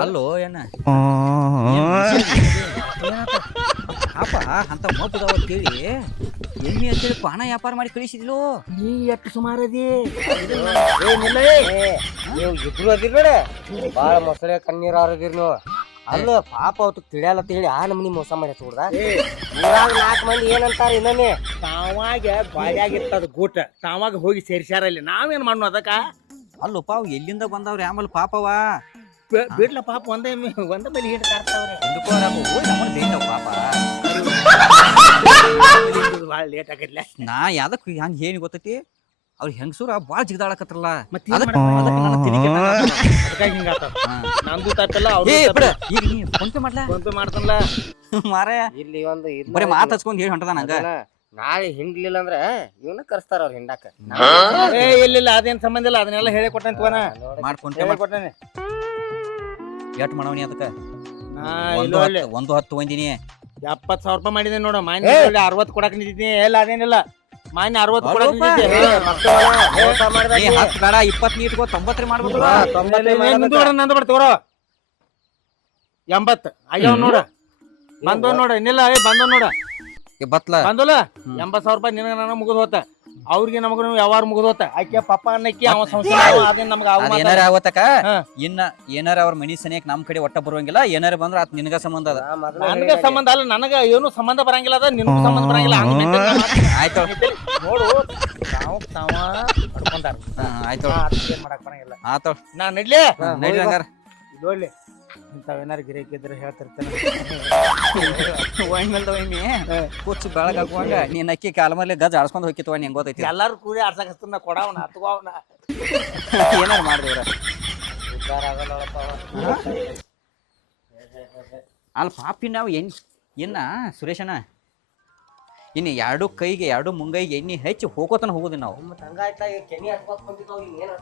ಅಲ್ಲೋ ಏನ ಪಾಪ ಅಂತ ಮಬ್ಬುದವ ಕೇಳಿ ಎಮ್ಮೆ ಅಂತೇಳಿ ಪಾನ ವ್ಯಾಪಾರ ಮಾಡಿ ಕಳಿಸಿದ್ಲು ನೀ ಎಷ್ಟು ಸುಮಾರದಿ ನೀವು ಇಬ್ರು ಅದಿರ್ ಬೇಡ ಬಾಳ ಮೊಸಳೆ ಕಣ್ಣೀರ್ ಆರದಿರ್ ನೀವು ಅಲ್ಲ ಪಾಪ ಅವತ್ತು ತಿಳಿಯಲ್ಲ ಹೇಳಿ ಆ ನಮ್ನಿ ಮೋಸ ಮಾಡಿ ಹಚ್ಬಿಡ್ದ ಊರಾಗ 4 ಮಂದಿ ಏನಂತಾರ ಇನ್ನೊಮ್ಮೆ ತಾವಾಗ ಬಾಯಾಗಿರ್ತದ ಗೂಟ ತಾವಾಗ ಹೋಗಿ ಸೇರ್ಸ್ಯಾರ ಇಲ್ಲಿ ನಾವೇನ್ ಮಾಡೋಣ ಅದಕ್ಕ ಅಲ್ಲಪ್ಪ ಅವು ಎಲ್ಲಿಂದ ಬಂದವ್ರಿ ಆಮೇಲೆ ಪಾಪವ ಬಿಡ್ಲ ಪಾಪ ಒಂದೇ ಮೇಲೆ ಹಿಟ್ಟು ಕಾಡ್ತಾವ್ರೆ ನಮ್ಮನ್ನ ಬೇಕವ್ ಪಾಪ ಭಾಳ ಲೇಟ್ ಆಗೈತ್ಲೆ ನಾ ಯಾದಕ್ ಹಂಗ ಏನ್ ಗೊತ್ತೈತಿ ಅವ್ರ ಹೆಂಗಸೂರ ಬಾಳ ಜಿಗದಾಡಕತ್ರಲ್ಲ ಮತ್ತೆ ಅದಕ್ಕೆ ಹಿಂಗಾತ ನಂದು ತಪ್ಪಲ್ಲ ಈಗ ನೀ ಫೋನ್ ಪೇ ಮಾಡ್ಲಾ ಫೋನ್ ಪೇ ಮಾಡ್ತಾನಲ್ಲ ಮಾರ ಇಲ್ಲಿ ಒಂದು ಬರೀ ಮಾತು ಹಚ್ಕೊಂಡ್ ಹೇಳಿ ಹೊಂಟದ ನಂಗ ನಾಳೆ ಹಿಂಡ್ಲಿಲ್ಲ ಅಂದ್ರ ಇವನ್ನ ಕರ್ಸ್ತಾರ ಅವ್ರ ಹಿಂಡಾಕ ಇಲ್ಲ ಅದೇನ್ ಸಂಬಂಧ ಇಲ್ಲ ಅದನ್ನೆಲ್ಲ ಹೇಳಿ ಕೊಟ್ಟೇನ್ ತಗೋನ ಮಾಡಿ ಫೋನ್ ಪೇ ಹೇಳಿ ಕೊಟ್ಟೇನೆ ಎಟ್ ಮಾಡವನಿ ಅದಕ್ಕ ನಾ 110 ಒಂದಿನಿ 70,000 ರೂಪಾಯಿ ಮಾಡಿದೆ ನೋಡು ಮಾನ್ಯ 60 ಕೊಡಕ್ ನಿಂತಿದ್ನಿ ಎಲ್ಲ ಅದೇನಿಲ್ಲ ಮಾನ್ಯ 60 ಕೊಡಕ್ ನಿಂತಿದ್ದೆ ಏ 10 ಬೇಡ 20 ನೀ ಇಟ್ಕೋ 90 ಮಾಡ್ಬೇಕು ನಂದು ಬರ್ತೀವ್ರ 80 ಆಗ್ಯಾವ ನೋಡ ಬಂದವ್ ನೋಡ ಇನ್ನಿಲ್ಲ ಬಂದವ್ ನೋಡ ಬತ್ಲ ಬಂದಲ್ಲ 80,000 ರೂಪಾಯಿ ನಿನಗ ನಾನು ಮುಗಿದ್ ಹೋತ ಅವ್ರಿಗೆ ನಮಗ ವ್ಯವಹಾರ ಮುಗಿದ್ ಹೋತ ಆಕೆ ಪಪ್ಪ ಅನ್ನಕ್ಕಿ ಅವ ಸಂಸಾರ ಅದೇನ್ ನಮ್ಗ ಏನಾರ ಅವತ್ತಕ ಇನ್ನ ಏನಾರ ಅವ್ರ ಮನಿ ಸನಿಯಕ್ ನಮ್ ಕಡೆ ಒಟ್ಟ ಬರುವಂಗಿಲ್ಲ ಏನಾರ ಬಂದ್ರ ಅದ್ ನಿನಗ ಸಂಬಂಧ ಅದ ನನಗ ಸಂಬಂಧ ಅಲ್ಲ ನನಗ ಏನು ಸಂಬಂಧ ಬರಂಗಿಲ್ಲ ಅದ ನಿನಗೂ ಸಂಬಂಧ ಬರಂಗಿಲ್ಲ ಆಯ್ತು ನೋಡು ನಾವು ತಾವ ಪಡ್ಕೊಂಡಾರ ಆಯ್ತು ಏನ್ ಮಾಡಕ್ ಬರಂಗಿಲ್ಲ ಆತ ನಾ ನಡ್ಲಿ ನಡ್ರಿ ಹಂಗಾರ ನೋಡ್ಲಿ ಇಂಥವೇನಾರು ಗಿರಾಕಿ ಇದ್ರೆ ಹೇಳ್ತಿರ್ತೇನೆ ಕೂಚು ಬೆಳಗಾಗುವಂಗ ನೀನ್ ಅಕ್ಕಿ ಕಾಲ ಮೇಲೆ ಗಜ ಆಡ್ಸ್ಕೊಂಡ್ ಹೋಗಿತ್ತು ನಿಂಗೆ ಗೊತ್ತೈತಿ ಎಲ್ಲಾರು ಕೂಡಿ ಆಡ್ಸಕ್ ಹಸ್ತನ ಕೊಡವನ ಹತ್ಕೋವನ ಏನಾರು ಮಾಡಿದವ್ರ ಉದ್ದಾರ ಆಗಲ್ಲಪ್ಪ ಅಲ್ಲಿ ಪಾಪಿ ನಾವು ಇನ್ನ ಸುರೇಶನ ಇನ್ನು 2 ಕೈಗೆ 2 ಮುಂಗೈಗೆ ಎಣ್ಣೆ ಹೆಚ್ಚಿ ಹೋಗೋತನ ಹೋಗೋದಿ ನಾವು ಹಂಗಾಯ್ತಾ ಕೆನಿ ಹತ್ಕೋತ್ ಬಂದಿದ್ದಾವ್ ಏನ್